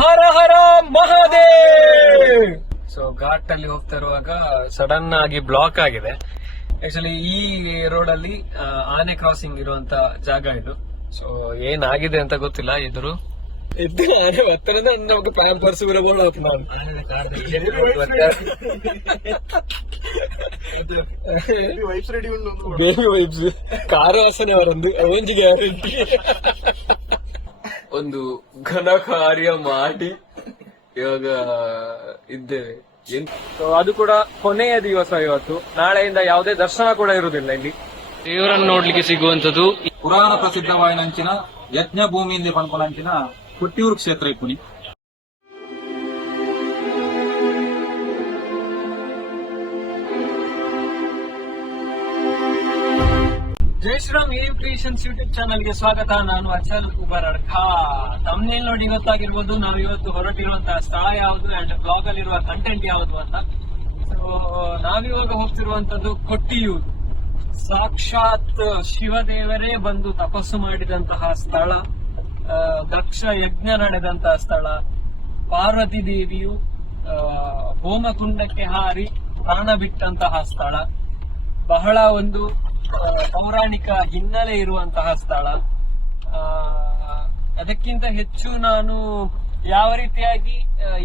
ಹರ ಹರ Mahadev. So ghat ಅಲ್ಲಿ ಹೋಗ್ತಾ ಇರುವಾಗ ಸಡನ್ ಆಗಿ ಬ್ಲಾಕ್ ಆಗಿದೆ. ಆಕ್ಚುಲಿ ಈ ರೋಡ್ ಅಲ್ಲಿ ಆನೆ ಕ್ರಾಸಿಂಗ್ ಇರುವಂತ ಜಾಗ ಇದು. ಸೊ ಏನಾಗಿದೆ ಅಂತ ಗೊತ್ತಿಲ್ಲ. ಎದುರು ಆನೆ ಬರ್ತಾನೆ ನಮ್ಗೆ ಪ್ಯಾಂಪರ್ಸ್ ಬೇಬಿ ವೈಬ್ಸ್ ಕಾರು ವಾಸನೆ ಅವರೊಂದು ಅವಂಜಿ ಗ್ಯಾರಂಟಿ. ಒಂದು ಘನ ಕಾರ್ಯ ಮಾಡಿ ಇವಾಗ ಇದ್ದೇವೆ. ಅದು ಕೂಡ ಕೊನೆಯ ದಿವಸ ಇವತ್ತು. ನಾಳೆಯಿಂದ ಯಾವುದೇ ದರ್ಶನ ಕೂಡ ಇರುವುದಿಲ್ಲ ಇಲ್ಲಿ. ದೇವರನ್ನು ನೋಡ್ಲಿಕ್ಕೆ ಸಿಗುವಂತದ್ದು ಪುರಾಣ ಪ್ರಸಿದ್ಧವಾಯಿನಂಚಿನ ಯಜ್ಞ ಭೂಮಿಯಿಂದ ಪಂಪನಂಚಿನ ಕೊಟ್ಟಿಯೂರು ಕ್ಷೇತ್ರ ಇಪ್ಪುನಿ. ಜೈ ಶ್ರೀರಾಮ್ ಕ್ರಿಯೇಷನ್ಸ್ ಯೂಟ್ಯೂಬ್ ಚಾನಲ್ಗೆ ಸ್ವಾಗತ. ನಾನು ಅಚಲ್ ಉಬರಡ್ಕ. ತಮ್ನೇಲ್ ನೋಡಿ ಗೊತ್ತಾಗಿರ್ಬೋದು ನಾವು ಇವತ್ತು ಹೊರಟಿರುವಂತಹ ಸ್ಥಳ ಯಾವುದು ಅಂಡ್ ಬ್ಲಾಗ್ ಅಲ್ಲಿರುವ ಕಂಟೆಂಟ್ ಯಾವುದು ಅಂತ. ಸೊ ನಾವಿವಾಗ ಹೋಗ್ತಿರುವಂತದ್ದು ಕೊಟ್ಟಿಯೂರು. ಸಾಕ್ಷಾತ್ ಶಿವದೇವರೇ ಬಂದು ತಪಸ್ಸು ಮಾಡಿದಂತಹ ಸ್ಥಳ, ದಕ್ಷ ಯಜ್ಞ ನಡೆದಂತಹ ಸ್ಥಳ, ಪಾರ್ವತಿ ದೇವಿಯು ಹೋಮಕುಂಡಕ್ಕೆ ಹಾರಿ ಪ್ರಾಣ ಬಿಟ್ಟಂತಹ ಸ್ಥಳ, ಬಹಳ ಒಂದು ಪೌರಾಣಿಕ ಹಿನ್ನೆಲೆ ಇರುವಂತಹ ಸ್ಥಳ. ಅದಕ್ಕಿಂತ ಹೆಚ್ಚು ನಾನು ಯಾವ ರೀತಿಯಾಗಿ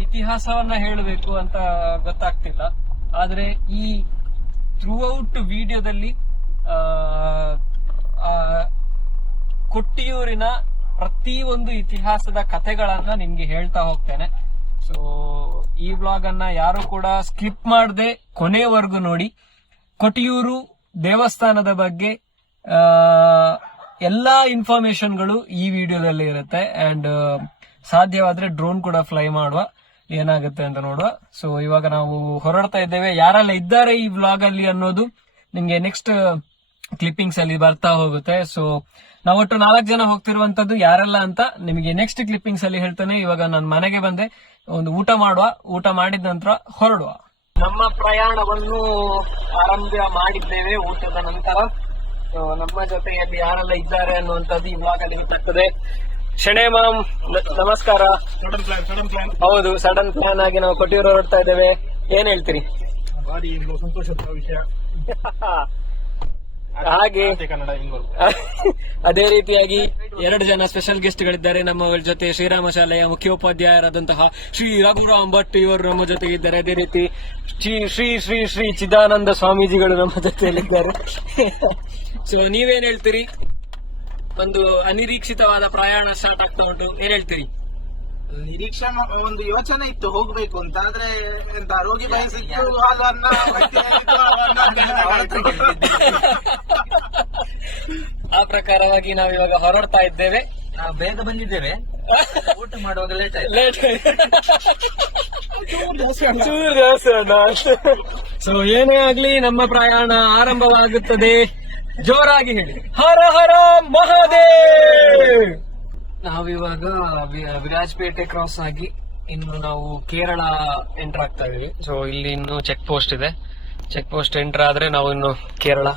ಇತಿಹಾಸವನ್ನ ಹೇಳಬೇಕು ಅಂತ ಗೊತ್ತಾಗ್ತಿಲ್ಲ. ಆದ್ರೆ ಈ ಥ್ರೂಔಟ್ ವಿಡಿಯೋದಲ್ಲಿ ಕೊಟ್ಟಿಯೂರಿನ ಪ್ರತಿ ಒಂದು ಇತಿಹಾಸದ ಕಥೆಗಳನ್ನ ನಿಮ್ಗೆ ಹೇಳ್ತಾ ಹೋಗ್ತೇನೆ. ಸೊ ಈ ವ್ಲಾಗ್ ಅನ್ನ ಯಾರು ಕೂಡ ಸ್ಕಿಪ್ ಮಾಡದೆ ಕೊನೆವರೆಗೂ ನೋಡಿ. ಕೊಟ್ಟಿಯೂರು ದೇವಸ್ಥಾನದ ಬಗ್ಗೆ ಎಲ್ಲಾ ಇನ್ಫಾರ್ಮೇಶನ್ಗಳು ಈ ವಿಡಿಯೋದಲ್ಲಿ ಇರುತ್ತೆ. ಅಂಡ್ ಸಾಧ್ಯವಾದ್ರೆ ಡ್ರೋನ್ ಕೂಡ ಫ್ಲೈ ಮಾಡುವ, ಏನಾಗುತ್ತೆ ಅಂತ ನೋಡುವ. ಸೊ ಇವಾಗ ನಾವು ಹೊರಡ್ತಾ ಇದ್ದೇವೆ. ಯಾರೆಲ್ಲ ಇದ್ದಾರೆ ಈ ವ್ಲಾಗ್ ಅಲ್ಲಿ ಅನ್ನೋದು ನಿಮ್ಗೆ ನೆಕ್ಸ್ಟ್ ಕ್ಲಿಪ್ಪಿಂಗ್ಸ್ ಅಲ್ಲಿ ಬರ್ತಾ ಹೋಗುತ್ತೆ. ಸೊ ನಾವು ಒಟ್ಟು 4 ಜನ ಹೋಗ್ತಿರುವಂತದ್ದು. ಯಾರೆಲ್ಲ ಅಂತ ನಿಮಗೆ ನೆಕ್ಸ್ಟ್ ಕ್ಲಿಪ್ಪಿಂಗ್ಸ್ ಅಲ್ಲಿ ಹೇಳ್ತೇನೆ. ಇವಾಗ ನಾನು ಮನೆಗೆ ಬಂದೆ, ಒಂದು ಊಟ ಮಾಡುವ. ಊಟ ಮಾಡಿದ ನಂತರ ಹೊರಡುವ. ನಮ್ಮ ಪ್ರಯಾಣವನ್ನು ಆರಂಭ ಮಾಡಿದ್ದೇವೆ ಊಟದ ನಂತರ. ನಮ್ಮ ಜೊತೆಯಲ್ಲಿ ಯಾರೆಲ್ಲ ಇದ್ದಾರೆ ಅನ್ನುವಂಥದ್ದು ಈ ಬ್ಲಾಗ್ ಅಲ್ಲಿ ಗೊತ್ತಾಗ್ತದೆ. ಶಣೆ ಮಾಮ್ ನಮಸ್ಕಾರ. Sudden plan. ಹೌದು, ಸಡನ್ ಪ್ಲಾನ್ ಆಗಿ ನಾವು ಕೊಟ್ಟಿಯೂರು ಹೊರಡ್ತಾ ಇದ್ದೇವೆ. ಏನ್ ಹೇಳ್ತೀರಿ? ಭಾರಿ ಸಂತೋಷದ ವಿಷಯ. ಹಾಗೆ ಕನ್ನಡ ಅದೇ ರೀತಿಯಾಗಿ 2 ಜನ ಸ್ಪೆಷಲ್ ಗೆಸ್ಟ್ ಗಳಿದ್ದಾರೆ ನಮ್ಮ ಜೊತೆ. ಶ್ರೀರಾಮ ಶಾಲೆಯ ಮುಖ್ಯೋಪಾಧ್ಯಾಯರಾದಂತಹ ಶ್ರೀ ರಘುರಾಮ್ ಭಟ್ ಇವರು ನಮ್ಮ ಜೊತೆಗಿದ್ದಾರೆ. ಅದೇ ರೀತಿ ಶ್ರೀ ಶ್ರೀ ಶ್ರೀ ಚಿದಾನಂದ ಸ್ವಾಮೀಜಿಗಳು ನಮ್ಮ ಜೊತೆಯಲ್ಲಿದ್ದಾರೆ. ಸೊ ನೀವೇನ್ ಹೇಳ್ತೀರಿ? ಒಂದು ಅನಿರೀಕ್ಷಿತವಾದ ಪ್ರಯಾಣ ಸ್ಟಾರ್ಟ್ ಆಗ್ತಾ ಉಂಟು, ಏನ್ ಹೇಳ್ತೀರಿ? ನಿರೀಕ್ಷೆ ಒಂದು ಯೋಚನೆ ಇತ್ತು ಹೋಗ್ಬೇಕು ಅಂತ, ಆದ್ರೆ ಎಂತ ರೋಗಿ ಬಯಸಿತ್ತು ಹಾಲು ಅನ್ನ ಆ ಪ್ರಕಾರವಾಗಿ ನಾವು ಇವಾಗ ಹೊರಡ್ತಾ ಇದ್ದೇವೆ. ನಾವು ಬೇಗ ಬಂದಿದ್ದೇವೆ, ಊಟ ಮಾಡುವಾಗ ಲೇಟ್ ಸೊ ಏನೇ ಆಗ್ಲಿ ನಮ್ಮ ಪ್ರಯಾಣ ಆರಂಭವಾಗುತ್ತದೆ. ಜೋರಾಗಿ ಹೇಳಿ ಹರ ಹರ ಮಹಾದೇವ್. ನಾವಿವಾಗ ವಿರಾಜಪೇಟೆ ಕ್ರಾಸ್ ಆಗಿ ಇನ್ನು ನಾವು ಕೇರಳ ಎಂಟರ್ ಆಗ್ತಾ ಇದೀವಿ. ಸೊ ಇಲ್ಲಿ ಇನ್ನು ಚೆಕ್ ಪೋಸ್ಟ್ ಇದೆ. ಚೆಕ್ ಪೋಸ್ಟ್ ಎಂಟರ್ ಆದ್ರೆ ನಾವು ಇನ್ನು ಕೇರಳ.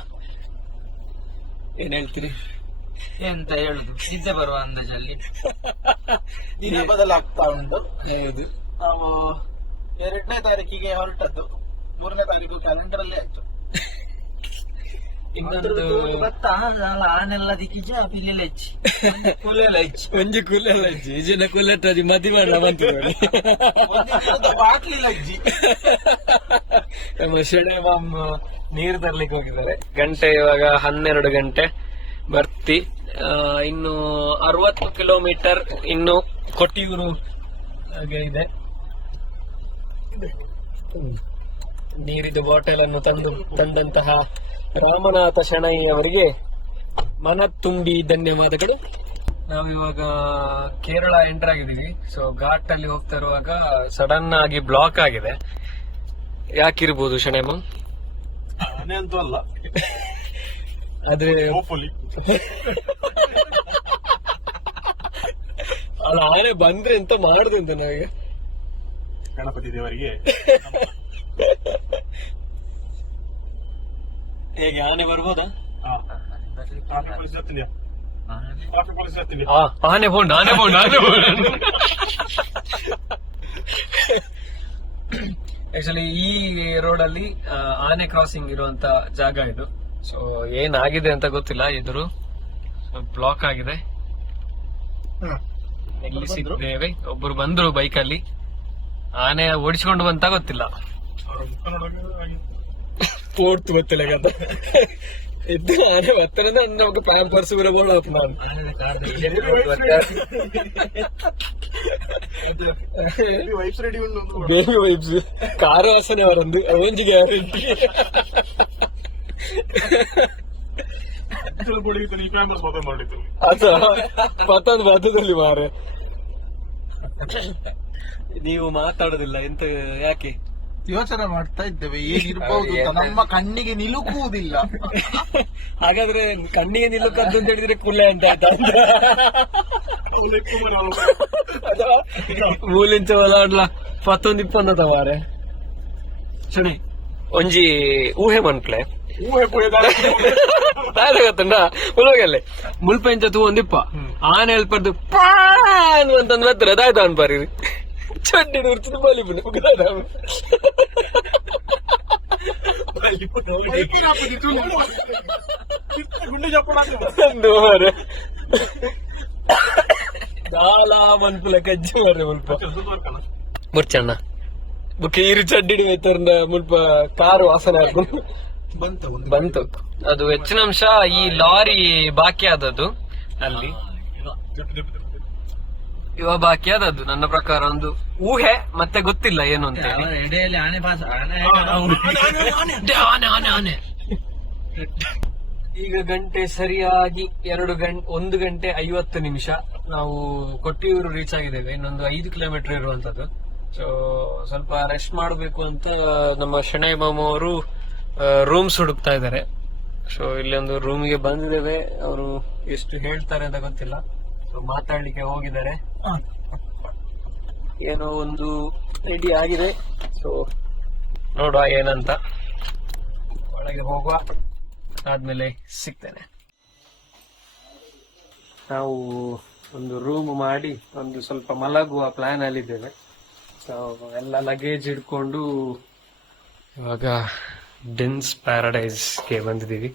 ಏನ್ ಹೇಳ್ತೀರಿ? ಎಂತ ಹೇಳುದು, ನಿದ್ದೆ ಬರುವ ಅಂದಾಜಲ್ಲಿ ದಿನ ಬದಲಾಗ್ತಾ ಉಂಟು. ಹೌದು, ನಾವು 2ನೇ ತಾರೀಕಿಗೆ ಹೊರಟದ್ದು, 3ನೇ ತಾರೀಕು ಕ್ಯಾಲೆಂಡರ್ ಅಲ್ಲೇ ಆಯ್ತು. ಇನ್ನೊಂದು ಗೊತ್ತಾ, ಆನೆಲ್ಲ ದಿಕ್ಕಿಜ ಪಿಲ್ಲೆಲ್ಲ ಹೆಚ್ಚಿ ಕುಲ್ಲೆಲ್ಲ ಹೆಚ್ಚಿ ಒಂಜಿ ಕುಲ್ಲೆಲ್ಲ ಅಜ್ಜಿ ಈಜಿನ ಕುಲ್ಲೆಟ್ಟದಿ ಮದಿ ಮಾಡ ಬಂತು ನೋಡಿ. ಬಾಟ್ಲಿಲ್ಲ ಅಜ್ಜಿ. ನಮ್ಮ ಶೆಣೆ ಮಾಮ್ ನೀರು ತರ್ಲಿಕ್ಕೆ ಹೋಗಿದ್ದಾರೆ. ಗಂಟೆ ಇವಾಗ 12 ಗಂಟೆ ಬರ್ತಿ. ಇನ್ನು 60 ಕಿಲೋಮೀಟರ್ ಇನ್ನು ಕೊಟ್ಟಿಯೂರು ಇದೆ. ನೀರಿದ ಬಾಟಲ್ ಅನ್ನು ತಂದಂತಹ ರಾಮನಾಥ ಶೆಣೈ ಅವರಿಗೆ ಮನ ತುಂಬಿ ಧನ್ಯವಾದಗಳು. ನಾವಿವಾಗ ಕೇರಳ ಎಂಟರ್ ಆಗಿದ್ದೀವಿ. ಸೊ ಘಾಟ್ ಅಲ್ಲಿ ಹೋಗ್ತಾ ಇರುವಾಗ ಸಡನ್ ಆಗಿ ಬ್ಲಾಕ್ ಆಗಿದೆ. ಯಾಕಿರ್ಬೋದು ಶೆಣೆಮ್ಮ? ಆನೆ ಅಂತೂ ಅಲ್ಲ, ಆದ್ರೆ ಅಲ್ಲ, ಆನೆ ಬಂದ್ರೆ ಎಂತ ಮಾಡುದು ಅಂತ ನಾವೀಗ ಗಣಪತಿ ದೇವರಿಗೆ ಹೇಗೆ ಆನೆ ಬರ್ಬೋದಾ? ಟ್ರಾಫಿಕ್ ಪೊಲೀಸ್ ಆನೆ ಬೋಂಡ್ ರೋಡ್ ಅಲ್ಲಿ ಆನೆ ಕ್ರಾಸಿಂಗ್ ಇರುವಂತ ಜಾಗ ಇದು. ಸೊ ಏನಾಗಿದೆ ಅಂತ ಗೊತ್ತಿಲ್ಲ, ಎದುರು ಬ್ಲಾಕ್ ಆಗಿದೆ. ನಿಲ್ಲಿಸಿದ್ದೇವೆ. ಒಬ್ಬರು ಬಂದ್ರು ಬೈಕ್ ಅಲ್ಲಿ, ಆನೆ ಓಡಿಸ್ಕೊಂಡು ಬಂತ ಗೊತ್ತಿಲ್ಲ. ಪೋರ್ಟ್ ಗೊತ್ತಿಲ್ಲ ಇದ್ದು ಆನೆ ಬರ್ತಾರೆ ನಮ್ಗೆ ಪ್ಯಾಂಪರ್ಸ್ ಬರಬಹುದು ನಾನು ಬೇಬಿ ವೈಬ್ಸ್ ಕಾರು ವಾಸನೆ ಅವರೊಂದು ಅವೊಂದು ಗ್ಯಾರಂಟಿ. ಅದು ಮತ್ತೊಂದು ಬದ್ದದಲ್ಲಿ ಮಾರೆ ನೀವು ಮಾತಾಡೋದಿಲ್ಲ ಎಂತ, ಯಾಕೆ ಯೋಚನೆ ಮಾಡ್ತಾ ಇದ್ದೇವೆ ಏನಿರ್ಬಹುದು ನಮ್ಮ ಕಣ್ಣಿಗೆ ನಿಲುಕುವುದಿಲ್ಲ. ಹಾಗಾದ್ರೆ ಕಣ್ಣಿಗೆ ನಿಲ್ಲುಕದ್ದು ಅಂತ ಹೇಳಿದ್ರೆ ಕುಳ್ಳೆ ಅಂತ ಆಯ್ತಾ? ಮೂಲಿಂಚ ಒಲಾಡ್ಲ 10-20 ಮಾರೆ ಶನಿ ಒಂಜಿ ಊಹೆ ಮನ್ಕ್ಲೆ ಗೊತ್ತಂಡ ಉಲೋಗಲ್ಲೇ ಮುಲ್ಪೆಂಚ ತೂ ಒಂದಿಪ್ಪ ಆನೆ ಹೇಳ್ಪಡ್ದು ಪಾನ್ ಅಂತಂದ್ ಬರ್ತಾರೆ ಅದಾಯ್ತು ಅನ್ಪಾರಿ ಚಡ್ಡಿ ಉರ್ತಿದ್ದು ಬಾಲಿಪುಂಡು ದಾಲಾ ಮನ್ಪುಲ ಕಜ್ಜಿ ಮಾರ್ರೆ ಮುಲ್ಪ ಬುರ್ಚಣ್ಣ ಬುಕ್ ಈರು ಚಡ್ಡಿ ಹೋಯ್ತಾರ ಮುಲ್ಪ ಕಾರು ವಾಸನೆ ಹಾಕೊಂಡು ಬಂತು. ಅದು ಹೆಚ್ಚಿನ ಅಂಶ ಈ ಲಾರಿ ಬಾಕಿ ಆದದ್ದು ಅಲ್ಲಿ ಇವ ಬಾಕಿ ಆದದ್ದು ನನ್ನ ಪ್ರಕಾರ ಒಂದು ಊಹೆ, ಮತ್ತೆ ಗೊತ್ತಿಲ್ಲ ಏನು ಅಂತ ಹೇಳಿ. ಈಗ ಗಂಟೆ ಸರಿಯಾಗಿ 1 ಗಂಟೆ 50 ನಿಮಿಷ ನಾವು ಕೊಟ್ಟಿಯೂರು ರೀಚ್ ಆಗಿದ್ದೇವೆ. ಇನ್ನೊಂದು 5 ಕಿಲೋಮೀಟರ್ ಇರುವಂತದ್ದು. ಸೊ ಸ್ವಲ್ಪ ರೆಸ್ಟ್ ಮಾಡಬೇಕು ಅಂತ ನಮ್ಮ ಶೆಣೈ ಮಾಮ ಅವರು ರೂಮ್ಸ್ ಹುಡುಕ್ತಾ ಇದ್ದಾರೆ. ಸೊ ಇಲ್ಲಿ ಒಂದು ರೂಮ್ಗೆ ಬಂದಿದ್ದೇವೆ. ಅವರು ಎಷ್ಟು ಹೇಳ್ತಾರೆ ಅಂತ ಗೊತ್ತಿಲ್ಲ. ಸೊ ಮಾತಾಡ್ಲಿಕ್ಕೆ ಹೋಗಿದ್ದಾರೆ. ಏನೋ ಒಂದು ರೆಡಿ ಆಗಿದೆ. ಸೊ ನೋಡುವ ಏನಂತ, ಒಳಗೆ ಹೋಗುವ, ಆದ್ಮೇಲೆ ಸಿಗ್ತೇನೆ. ನಾವು ಒಂದು ರೂಮ್ ಮಾಡಿ ಒಂದು ಸ್ವಲ್ಪ ಮಲಗುವ ಪ್ಲಾನ್ ಅಲ್ಲಿದ್ದೇವೆ. ಸೊ ಎಲ್ಲ ಲಗೇಜ್ ಹಿಡ್ಕೊಂಡು ಇವಾಗ ಡೆನ್ಸ್ ಪ್ಯಾರಡೈಸ್ಗೆ ಬಂದಿದ್ದೀವಿ.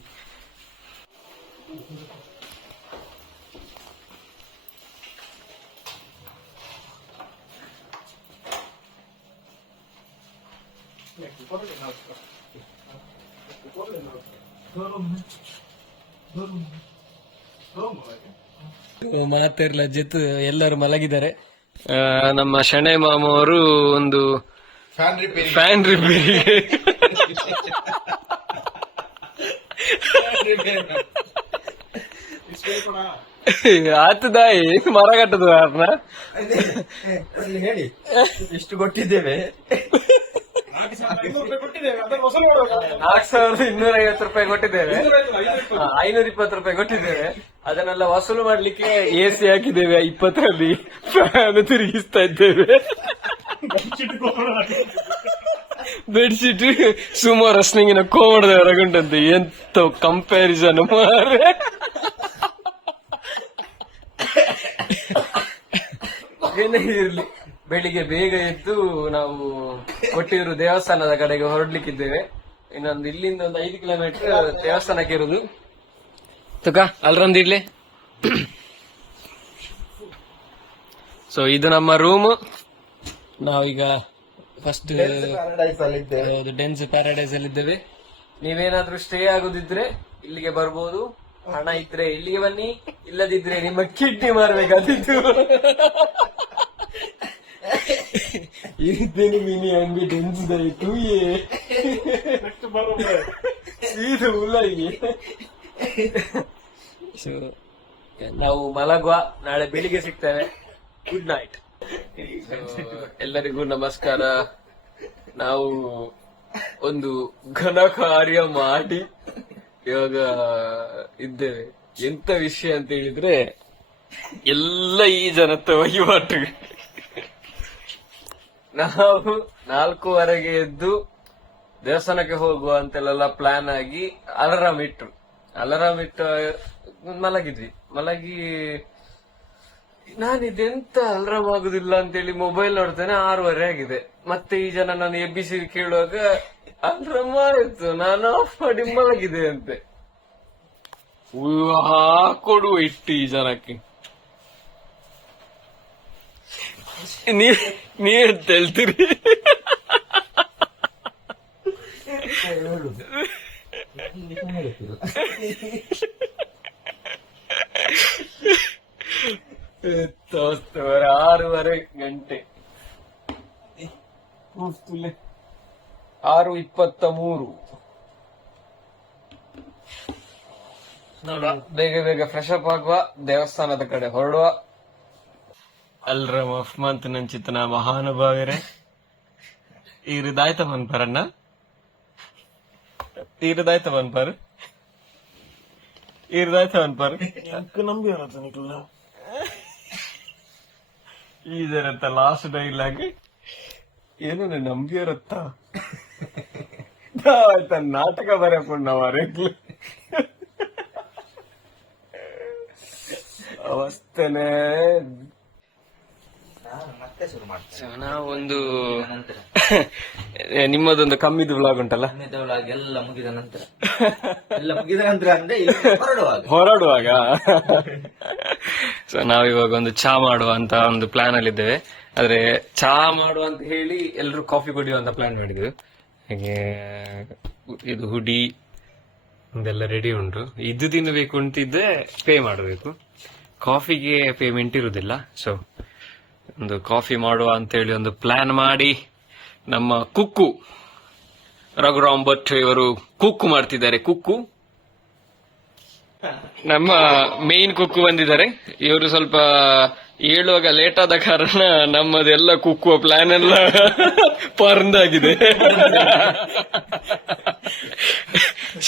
ಮಾತಿರ್ಲ ಜಿತ್ ಎಲ್ಲರೂ ಮಲಗಿದ್ದಾರೆ. ನಮ್ಮ ಶೆಣೈ ಮಾಮ ಅವರು ಒಂದು ಫ್ಯಾನ್ ರಿಪೇರಿ ಆತದಾಯಿ ಮರ ಕಟ್ಟದ ಹೇಳಿ ಎಷ್ಟು ಕೊಟ್ಟಿದ್ದೇವೆ. 4,250 ರೂಪಾಯಿ ಕೊಟ್ಟಿದ್ದೇವೆ, 520 ರೂಪಾಯಿ ಕೊಟ್ಟಿದ್ದೇವೆ. ಅದನ್ನೆಲ್ಲ ವಸೂಲು ಮಾಡ್ಲಿಕ್ಕೆ AC ಹಾಕಿದ್ದೇವೆ, 20ರಲ್ಲಿ ಫ್ಯಾನ್ ತಿರುಗಿಸ್ತಾ ಇದ್ದೇವೆ. ಬೆಡ್ಶೀಟ್ ಸುಮೋ ರಸ್ನಿಂಗಿನ ಕೋಮಡದ ಹೊರಗುಂಟಂತೆ. ಎಂತ ಕಂಪ್ಯಾರಿಸನ್ ಮಾರೆ. ಏನೇ ಇರ್ಲಿ, ಬೆಳಿಗ್ಗೆ ಬೇಗ ಎದ್ದು ನಾವು ಕೊಟ್ಟಿರು ದೇವಸ್ಥಾನದ ಕಡೆಗೆ ಹೊರಡ್ಲಿಕ್ಕಿದ್ದೇವೆ. ಇನ್ನೊಂದು ಇಲ್ಲಿಂದ ಒಂದು 5 ಕಿಲೋಮೀಟರ್ ದೇವಸ್ಥಾನಕ್ಕೆ ಇರುದು. ತುಕ ಅಲ್ರಂದ್ ಇಡ್ಲಿ. ಸೊ ಇದು ನಮ್ಮ ರೂಮ್. ನಾವೀಗ ಫಸ್ಟ್ ಡೆನ್ಸ್ ಪ್ಯಾರಡೈಸ್ ಅಲ್ಲಿ ಇದ್ದೇವೆ. ನೀವೇನಾದ್ರೂ ಸ್ಟೇ ಆಗೋದಿದ್ರೆ ಇಲ್ಲಿಗೆ ಬರ್ಬೋದು. ಹಣ ಇದ್ರೆ ಇಲ್ಲಿಗೆ ಬನ್ನಿ, ಇಲ್ಲದಿದ್ರೆ ನಿಮ್ಮ ಕಿಡ್ನಿ ಮಾರ್ಬೇಕಾದಿತ್ತು. ಇದ್ದೇನೆ ಮಿನಿ ಅಂಗಡಿ ಡೆನ್ಸ್ ದಯಿತು ಸೀದ ಉಲಾಗಿ. ಸೊ ನಾವು ಮಲಗುವ, ನಾಳೆ ಬೆಳಿಗ್ಗೆ ಸಿಗ್ತೇವೆ. Good night. ಎಲ್ಲರಿಗೂ ನಮಸ್ಕಾರ. ನಾವು ಒಂದು ಘನ ಕಾರ್ಯ ಮಾಡಿ ಇವಾಗ ಇದ್ದೇವೆ. ಎಂತ ವಿಷಯ ಅಂತ ಹೇಳಿದ್ರೆ, ಎಲ್ಲ ಈ ಜನತೆ ವಹಿವಾಟು. ನಾವು 4:15 ಎದ್ದು ದೇವಸ್ಥಾನಕ್ಕೆ ಹೋಗುವ ಅಂತೆಲ್ಲ ಪ್ಲಾನ್ ಆಗಿ ಅಲಾರಾಮ್ ಇಟ್ಟು ಮಲಗಿದ್ವಿ. ಮಲಗಿ ನಾನಿದೆಂತ ಅಲ್ರಾಮ್ ಆಗುದಿಲ್ಲ ಅಂತೇಳಿ ಮೊಬೈಲ್ ನೋಡ್ತೇನೆ 6:30 ಆಗಿದೆ. ಮತ್ತೆ ಈ ಜನ ನಾನು ಎಬ್ಬಿಸಿ ಕೇಳುವಾಗ ಅಲ್ರಾಮ್ ಆಯ್ತು, ನಾನು ಆಫ್ ಮಾಡಿ ಮಲಗಿದೆ ಅಂತೆ. ಕೊಡುವ ಇಟ್ಟು ಈ ಜನಕ್ಕೆ ನೀವೆಂತ ಹೇಳ್ತೀರಿ? ತೋಸ್ತವರೆ 6:30 ಗಂಟೆ 6:23. ಬೇಗ ಬೇಗ ಫ್ರೆಶ್ ಅಪ್ ಆಗುವ, ದೇವಸ್ಥಾನದ ಕಡೆ ಹೊರಡುವ. ಅಲ್ರಾಮ್ ಆಫ್ ಮಂತ್ ನಂಚಿತನ ಮಹಾನುಭಾವಿರೆ ಈರಿದಾಯ್ತ ಮನ್ಪರಣ್ಣ, ಈರಿದಾಯ್ತ ಮನ್ಪರ್, ಈರಿದಾಯ್ತ ಮನ್ಪರ್ ನಂಬಿ ಇದರತ್ತ ಲಾಸ್ಟ್ ಡೈಲಾಗ್ ಏನು ನಂಬಿಯರತ್ತ ಆಯ್ತ ನಾಟಕ ಬರೆಯಕೊಂಡು ನಾವು ಅರೆಗ್ಲು ಅವಸ್ಥೆನೆ. ನಾವೊಂದು ನಿಮ್ಮದೊಂದು ಕಮ್ಮಿದು ವ್ಲಾಗ್ ಉಂಟಲ್ಲ, ಎಲ್ಲ ಮುಗಿದ ನಂತರ ಅಂದ್ರೆ ಹೊರಡುವಾಗ ಸೊ ನಾವಿವಾಗ ಒಂದು ಚಾ ಮಾಡುವ ಅಂತ ಒಂದು ಪ್ಲಾನ್ ಅಲ್ಲಿ ಇದ್ದೇವೆ. ಆದ್ರೆ ಚಾ ಮಾಡುವ ಅಂತ ಹೇಳಿ ಎಲ್ರು ಕಾಫಿ ಕುಡಿಯುವಂತ ಪ್ಲಾನ್ ಮಾಡಿದ್ವಿ. ಹಾಗೆ ಇದು ಹುಡಿ ಇದೆಲ್ಲ ರೆಡಿ ಉಂಟು. ಇದು ತಿನ್ನಬೇಕು ಅಂತಿದ್ರೆ ಪೇ ಮಾಡಬೇಕು, ಕಾಫಿಗೆ ಪೇಮೆಂಟ್ ಇರುವುದಿಲ್ಲ. ಸೊ ಒಂದು ಕಾಫಿ ಮಾಡುವ ಅಂತೇಳಿ ಒಂದು ಪ್ಲಾನ್ ಮಾಡಿ ನಮ್ಮ ಕುಕ್ಕು ರಘುರಾಮ್ ಭಟ್ ಇವರು ಕುಕ್ಕು ಮಾಡ್ತಿದ್ದಾರೆ. ಕುಕ್ಕು ನಮ್ಮ ಮೇನ್ ಕುಕ್ಕು ಬಂದಿದ್ದಾರೆ. ಇವರು ಸ್ವಲ್ಪ ಹೇಳುವಾಗ ಲೇಟ್ ಆದ ಕಾರಣ ನಮ್ಮದೆಲ್ಲ ಕುಕ್ಕುವ ಪ್ಲಾನ್ ಎಲ್ಲ ಪರ್ಂದಾಗಿದೆ.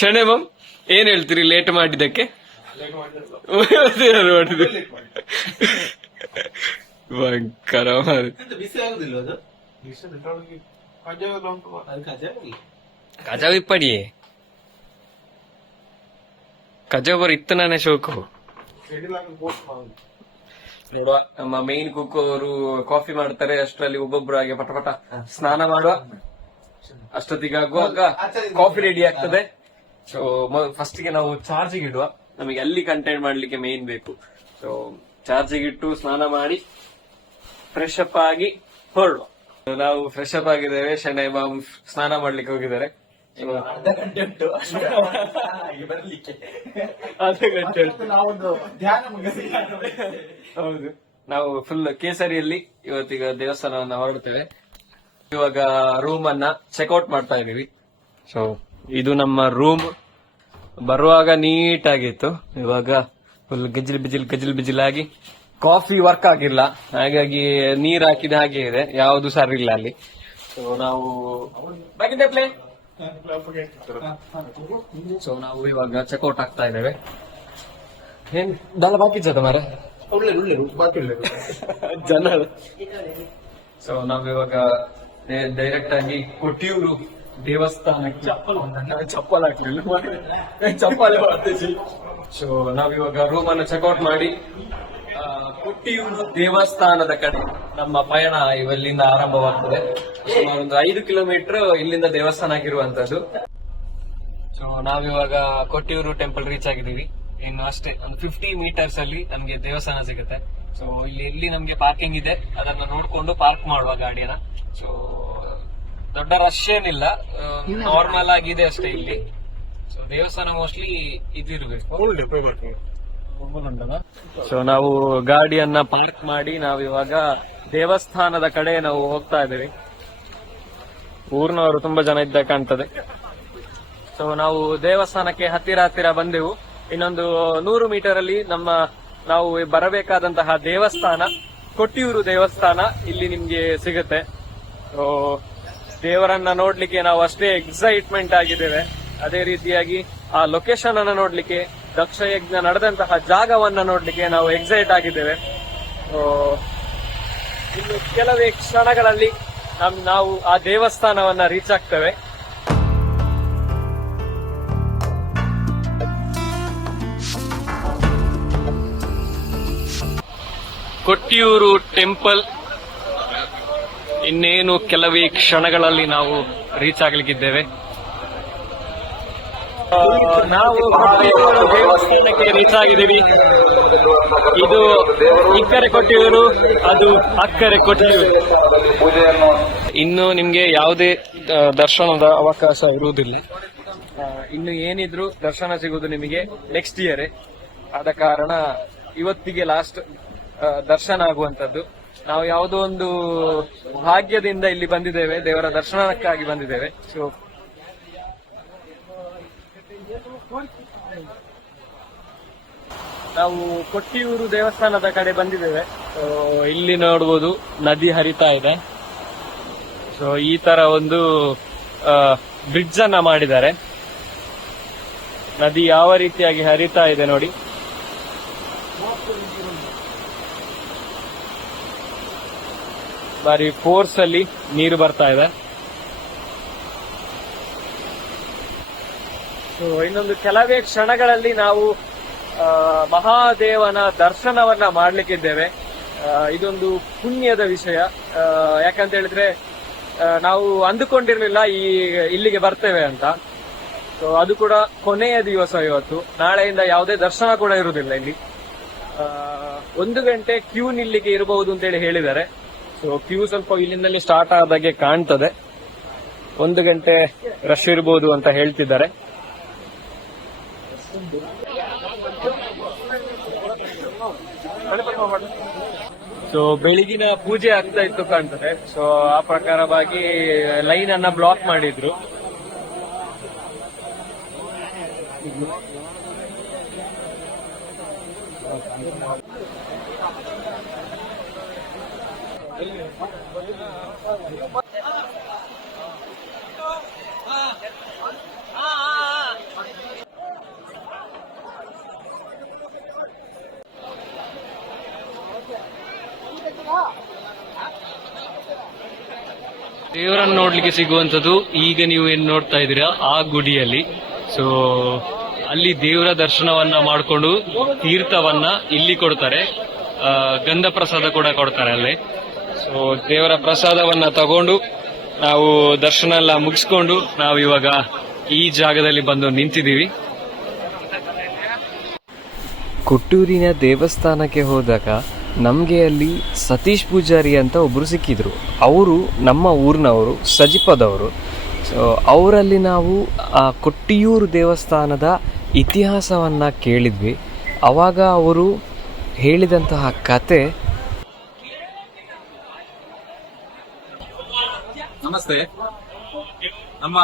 ಶಣೆ ಮ್ಯಾಮ್ ಏನ್ ಹೇಳ್ತೀರಿ ಲೇಟ್ ಮಾಡಿದ್ದಕ್ಕೆ? ಭಯಂಕರ ಬಿಸಿ ಆಗುದಿಲ್ಲ ಅದು, ಕಜಾವ್ ಇಪ್ಪಡಿ ಕಜಾವರ್ ಇತ್ತನೇ ಶೋಕು ನೋಡುವ. ನಮ್ಮ ಮೇನ್ ಕುಕ್ ಅವರು ಕಾಫಿ ಮಾಡ್ತಾರೆ, ಅಷ್ಟರಲ್ಲಿ ಒಬ್ಬೊಬ್ರು ಹಾಗೆ ಪಟ ಪಟ ಸ್ನಾನ ಮಾಡುವ. ಅಷ್ಟೊತ್ತಿಗಾಗುವಾಗ ಕಾಫಿ ರೆಡಿ ಆಗ್ತದೆ. ಸೊ ಫಸ್ಟ್ಗೆ ನಾವು ಚಾರ್ಜಿಗೆ ಇಡುವ, ನಮಗೆ ಅಲ್ಲಿ ಕಂಟೆಂಟ್ ಮಾಡ್ಲಿಕ್ಕೆ ಮೇನ್ ಬೇಕು. ಸೊ ಚಾರ್ಜಿಗೆ ಇಟ್ಟು ಸ್ನಾನ ಮಾಡಿ ಫ್ರೆಶ್ ಅಪ್ ಆಗಿ ಹೊರಡುವ. ನಾವು ಫ್ರೆಶ್ ಅಪ್ ಆಗಿದ್ದೇವೆ. ಶೆಣೈ ಬಾಮ್ ಸ್ನಾನ ಮಾಡ್ಲಿಕ್ಕೆ ಹೋಗಿದ್ದಾರೆ. ಅರ್ಧ ಗಂಟೆ ಉಂಟು ಬರ್ಲಿಕ್ಕೆ, ಅರ್ಧ ಗಂಟೆ ಉಂಟು. ನಾವೊಂದು ಧ್ಯಾನ ಮುಗಿಸಿ ಹೌದು, ನಾವು ಫುಲ್ ಕೇಸರಿಯಲ್ಲಿ ಇವತ್ತೀಗ ದೇವಸ್ಥಾನವನ್ನ ಹೊರಡ್ತೇವೆ. ಇವಾಗ ರೂಮ್ ಅನ್ನ ಚೆಕ್ಔಟ್ ಮಾಡ್ತಾ ಇದೀವಿ. ಸೊ ಇದು ನಮ್ಮ ರೂಮ್. ಬರುವಾಗ ನೀಟ್ ಆಗಿತ್ತು, ಇವಾಗ ಫುಲ್ ಗಜಿಲ್ ಬಿಜಿಲ್ ಆಗಿ ಕಾಫಿ ವರ್ಕ್ ಆಗಿಲ್ಲ, ಹಾಗಾಗಿ ನೀರ್ ಹಾಕಿದ ಹಾಗೆ ಇದೆ, ಯಾವುದು ಸರಿ ಇಲ್ಲ ಅಲ್ಲಿ. ಸೊ ನಾವು ಪ್ಲೇ ಸೊ ನಾವು ಇವಾಗ ಚೆಕ್ಔಟ್ ಆಗ್ತಾ ಇದ್ದೇವೆ. ಏನ್ ದಳ ಬಾಕಿ ಜದ ಮಾರ ಜನ. ಸೊ ನಾವಿವಾಗ ಡೈರೆಕ್ಟ್ ಆಗಿ ಕೊಟ್ಟಿಯೂರು ದೇವಸ್ಥಾನಕ್ಕೆ ಚಪ್ಪಲ್ ಹಾಕ್ಲಿಲ್ಲ, ಚಪ್ಪಲ್. ಸೊ ನಾವಿವಾಗ ರೂಮ್ ಅನ್ನು ಚೆಕ್ಔಟ್ ಮಾಡಿ ಕೊಟ್ಟಿಯೂರು ದೇವಸ್ಥಾನದ ಕಡೆ ನಮ್ಮ ಪಯಣ ಇಲ್ಲಿಂದ ಆರಂಭವಾಗ್ತದೆ. ಸುಮಾರು ಒಂದು 5 ಕಿಲೋಮೀಟರ್ ಇಲ್ಲಿಂದ ದೇವಸ್ಥಾನ ಆಗಿರುವಂತದ್ದು. ಸೊ ನಾವಿವಾಗ ಕೊಟ್ಟಿಯೂರು ಟೆಂಪಲ್ ರೀಚ್ ಆಗಿದ್ದೀವಿ. ಇನ್ನು ಅಷ್ಟೇ ಒಂದು 50 ಮೀಟರ್ಸ್ ಅಲ್ಲಿ ನಮ್ಗೆ ದೇವಸ್ಥಾನ ಸಿಗುತ್ತೆ. ಸೊ ಇಲ್ಲಿ ನಮ್ಗೆ ಪಾರ್ಕಿಂಗ್ ಇದೆ, ಅದನ್ನ ನೋಡ್ಕೊಂಡು ಪಾರ್ಕ್ ಮಾಡುವ ಗಾಡಿಯನ್ನ. ಸೊ ದೊಡ್ಡ ರಶ್ ಏನಿಲ್ಲ, ನಾರ್ಮಲ್ ಆಗಿದೆ ಅಷ್ಟೇ ಇಲ್ಲಿ. ಸೊ ದೇವಸ್ಥಾನ ಮೋಸ್ಟ್ಲಿ ಇದಿರ್ಬೇಕು. ಸೊ ನಾವು ಗಾಡಿಯನ್ನ ಪಾರ್ಕ್ ಮಾಡಿ ನಾವಿವಾಗ ದೇವಸ್ಥಾನದ ಕಡೆ ನಾವು ಹೋಗ್ತಾ ಇದ್ದೇವೆ. ಊರಿನವರು ತುಂಬಾ ಜನ ಇದ್ದ ಕಾಣ್ತದೆ. ಸೊ ನಾವು ದೇವಸ್ಥಾನಕ್ಕೆ ಹತ್ತಿರ ಬಂದೆವು. ಇನ್ನೊಂದು 100 ಮೀಟರ್ ಅಲ್ಲಿ ನಾವು ಬರಬೇಕಾದಂತಹ ದೇವಸ್ಥಾನ ಕೊಟ್ಟಿಯೂರು ದೇವಸ್ಥಾನ ಇಲ್ಲಿ ನಿಮ್ಗೆ ಸಿಗುತ್ತೆ. ಸೊ ದೇವರನ್ನ ನೋಡ್ಲಿಕ್ಕೆ ನಾವು ಅಷ್ಟೇ ಎಕ್ಸೈಟ್ಮೆಂಟ್ ಆಗಿದ್ದೇವೆ. ಅದೇ ರೀತಿಯಾಗಿ ಆ ಲೊಕೇಶನ್ ಅನ್ನ ನೋಡ್ಲಿಕ್ಕೆ, ದಕ್ಷ ಯಜ್ಞ ನಡೆದಂತಹ ಜಾಗವನ್ನ ನೋಡ್ಲಿಕ್ಕೆ ನಾವು ಎಕ್ಸೈಟ್ ಆಗಿದ್ದೇವೆ. ಇನ್ನು ಕೆಲವೇ ಕ್ಷಣಗಳಲ್ಲಿ ನಾವು ಆ ದೇವಸ್ಥಾನವನ್ನ ರೀಚ್ ಆಗ್ತೇವೆ. ಕೊಟ್ಟಿಯೂರು ಟೆಂಪಲ್ ಇನ್ನೇನು ಕೆಲವೇ ಕ್ಷಣಗಳಲ್ಲಿ ನಾವು ರೀಚ್ ಆಗ್ಲಿಕ್ಕಿದ್ದೇವೆ. ನಾವು ಕೊಟ್ಟಿಯೂರು ದೇವಸ್ಥಾನಕ್ಕೆ ರೀಚ್ ಆಗಿದ್ದೀವಿ. ಇದು ಇಕ್ಕರೆ ಕೊಟ್ಟಿಯೂರು, ಅದು ಅಕ್ಕರೆ ಕೊಟ್ಟಿಯೂರು. ಇನ್ನು ನಿಮ್ಗೆ ಯಾವುದೇ ದರ್ಶನದ ಅವಕಾಶ ಇರುವುದಿಲ್ಲ. ಇನ್ನು ಏನಿದ್ರು ದರ್ಶನ ಸಿಗುವುದು ನಿಮಗೆ ನೆಕ್ಸ್ಟ್ ಇಯರ್. ಆದ ಕಾರಣ ಇವತ್ತಿಗೆ ಲಾಸ್ಟ್ ದರ್ಶನ ಆಗುವಂತದ್ದು. ನಾವು ಯಾವುದೋ ಒಂದು ಭಾಗ್ಯದಿಂದ ಇಲ್ಲಿ ಬಂದಿದ್ದೇವೆ, ದೇವರ ದರ್ಶನಕ್ಕಾಗಿ ಬಂದಿದ್ದೇವೆ. ಸೊ ನಾವು ಕೊಟ್ಟಿಯೂರು ದೇವಸ್ಥಾನದ ಕಡೆ ಬಂದಿದ್ದೇವೆ. ಇಲ್ಲಿ ನೋಡಬಹುದು ನದಿ ಹರಿತಾ ಇದೆ. ಸೊ ಈ ತರ ಒಂದು ಬ್ರಿಡ್ಜ್ ಅನ್ನ ಮಾಡಿದ್ದಾರೆ. ನದಿ ಯಾವ ರೀತಿಯಾಗಿ ಹರಿತಾ ಇದೆ ನೋಡಿ. ಬಾರಿ ಫೋರ್ಸ್ ಅಲ್ಲಿ ನೀರು ಬರ್ತಾ ಇದೆ. ಸೊ ಇನ್ನೊಂದು ಕೆಲವೇ ಕ್ಷಣಗಳಲ್ಲಿ ನಾವು ಮಹಾದೇವನ ದರ್ಶನವನ್ನ ಮಾಡ್ಲಿಕ್ಕಿದ್ದೇವೆ. ಇದೊಂದು ಪುಣ್ಯದ ವಿಷಯ. ಯಾಕಂತ ಹೇಳಿದ್ರೆ ನಾವು ಅಂದುಕೊಂಡಿರ್ಲಿಲ್ಲ ಇಲ್ಲಿಗೆ ಬರ್ತೇವೆ ಅಂತ. ಸೊ ಅದು ಕೂಡ ಕೊನೆಯ ದಿವಸ ಇವತ್ತು. ನಾಳೆಯಿಂದ ಯಾವುದೇ ದರ್ಶನ ಕೂಡ ಇರುವುದಿಲ್ಲ ಇಲ್ಲಿ. 1 ಗಂಟೆ ಕ್ಯೂ ನಿಲ್ಲಿಗೆ ಇರಬಹುದು ಅಂತೇಳಿ ಹೇಳಿದ್ದಾರೆ. ಸೊ ಕ್ಯೂ ಸ್ವಲ್ಪ ಇಲ್ಲಿಂದಲೇ ಸ್ಟಾರ್ಟ್ ಆದಾಗೆ ಕಾಣ್ತದೆ. 1 ಗಂಟೆ ರಶ್ ಇರಬಹುದು ಅಂತ ಹೇಳ್ತಿದ್ದಾರೆ. ಸೊ ಬೆಳಗಿನ ಪೂಜೆ ಆಗ್ತಾ ಇತ್ತು ಕಾಣ್ತದೆ. ಸೊ ಆ ಪ್ರಕಾರವಾಗಿ ಲೈನ್ ಅನ್ನ ಬ್ಲಾಕ್ ಮಾಡಿದ್ರು. ದೇವರನ್ನು ನೋಡ್ಲಿಕ್ಕೆ ಸಿಗುವಂತದ್ದು ಈಗ ನೀವು ಏನ್ ನೋಡ್ತಾ ಇದ್ದೀರಾ ಆ ಗುಡಿಯಲ್ಲಿ. ಸೊ ಅಲ್ಲಿ ದೇವರ ದರ್ಶನವನ್ನ ಮಾಡಿಕೊಂಡು ತೀರ್ಥವನ್ನ ಇಲ್ಲಿ ಕೊಡ್ತಾರೆ. ಗಂಧ ಪ್ರಸಾದ ಕೂಡ ಕೊಡ್ತಾರೆ ಅಲ್ಲಿ. ಸೊ ದೇವರ ಪ್ರಸಾದವನ್ನ ತಗೊಂಡು ನಾವು ದರ್ಶನ ಎಲ್ಲ ಮುಗಿಸ್ಕೊಂಡು ನಾವು ಇವಾಗ ಈ ಜಾಗದಲ್ಲಿ ಬಂದು ನಿಂತಿದ್ದೀವಿ. ಕೊಟ್ಟೂರಿನ ದೇವಸ್ಥಾನಕ್ಕೆ ಹೋದಾಗ ನಮಗೆ ಅಲ್ಲಿ ಸತೀಶ್ ಪೂಜಾರಿ ಅಂತ ಒಬ್ಬರು ಸಿಕ್ಕಿದ್ರು. ಅವರು ನಮ್ಮ ಊರಿನವರು, ಸಜಿಪದವರು. ಸೊ ಅವರಲ್ಲಿ ನಾವು ಆ ಕೊಟ್ಟಿಯೂರು ದೇವಸ್ಥಾನದ ಇತಿಹಾಸವನ್ನು ಕೇಳಿದ್ವಿ. ಆವಾಗ ಅವರು ಹೇಳಿದಂತಹ ಕತೆ. ನಮಸ್ತೆ. ನಮ್ಮ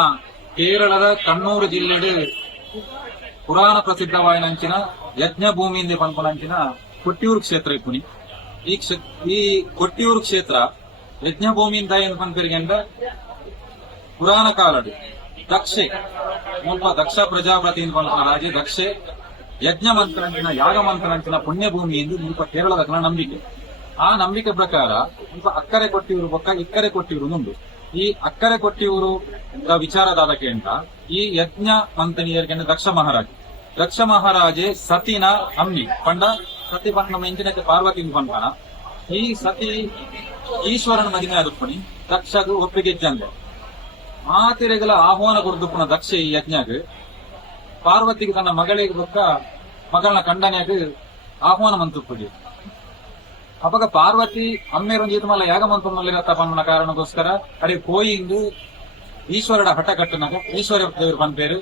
ಕೇರಳದ ಕಣ್ಣೂರು ಜಿಲ್ಲೆಡು ಪುರಾಣ ಪ್ರಸಿದ್ಧವಾಯಿನಂಚಿನ ಯಜ್ಞ ಭೂಮಿಯಿಂದ ಪಂಪನಂಚಿನ ಕೊಟ್ಟಿಯೂರು ಕ್ಷೇತ್ರ ಇಪ್ಪುನಿ. ಈ ಕೊಟ್ಟಿಯೂರು ಕ್ಷೇತ್ರ ಯಜ್ಞ ಭೂಮಿಯಿಂದ ಏನು ಪಂಪರಿಗೆಂದ ಪುರಾಣ ಕಾಲಡು ದಕ್ಷೆ ಮುಲ್ಪ ದಕ್ಷ ಪ್ರಜಾಪತಿ ಪಂಪನ ರಾಜೆ ದಕ್ಷೆ ಯಜ್ಞ ಮಂತ್ರಂಚಿನ ಯಾಗ ಮಂತ್ರಂಚಿನ ಪುಣ್ಯ ಭೂಮಿ ಎಂದು ಮುಲ್ಪ ಕೇರಳದ ನಂಬಿಕೆ. ಆ ನಂಬಿಕೆ ಪ್ರಕಾರ ಮುಲ್ಪ ಅಕ್ಕರೆ ಕೊಟ್ಟಿಯೂರು ಪಕ್ಕ ಇಕ್ಕರೆ ಕೊಟ್ಟಿಯೂರು ಉಂಟು. ಈ ಅಕ್ಕರೆ ಕೊಟ್ಟಿಯೂರು ವಿಚಾರದಾದಕ್ಕೆ ಅಂತ ಈ ಯಜ್ಞ ಮಂತನಿಯರಿಗೆ ದಕ್ಷ ಮಹಾರಾಜೆ ಸತಿನ ಅಮ್ಮಿ ಪಂಡ ಸತಿ ಪಂಡ ಮೆಂಚಿನಕ್ಕೆ ಪಾರ್ವತಿ ಪಂಪನ ಈ ಸತಿ ಈಶ್ವರನ ಮದಿಮೆ ಆದುಪ್ಪಣಿ ದಕ್ಷಗೂ ಒಪ್ಪಿಗೆ ಇದ್ದಂತೆ ಮಾತಿರೆಗಳ ಆಹ್ವಾನ ಕೊಡ್ದುಪ್ಪನ ದಕ್ಷ ಈ ಯಜ್ಞಗ್ ಪಾರ್ವತಿಗೆ ತನ್ನ ಮಗಳಿಗೆ ಬೊಕ್ಕ ಮಗಳನ್ನ ಖಂಡನೆಯಾಗ ಆಹ್ವಾನ ಮಂತುಪ್ಪಡಿ. ಅವಾಗ ಪಾರ್ವತಿ ಅಮ್ಮೇರೊಂದು ಇದು ಮಲ್ಲ ಯಾಗ ಮಂತುಮಲ್ಲಿರತ್ತ ಪಂಪನ ಕಾರಣಕ್ಕೋಸ್ಕರ ಅಡೆ ಪೋಯಿಂದು ಈಶ್ವರಡ ಹಠ ಕಟ್ಟನಾಗ ಈಶ್ವರ ದೇವರು ಪಂಪೇರು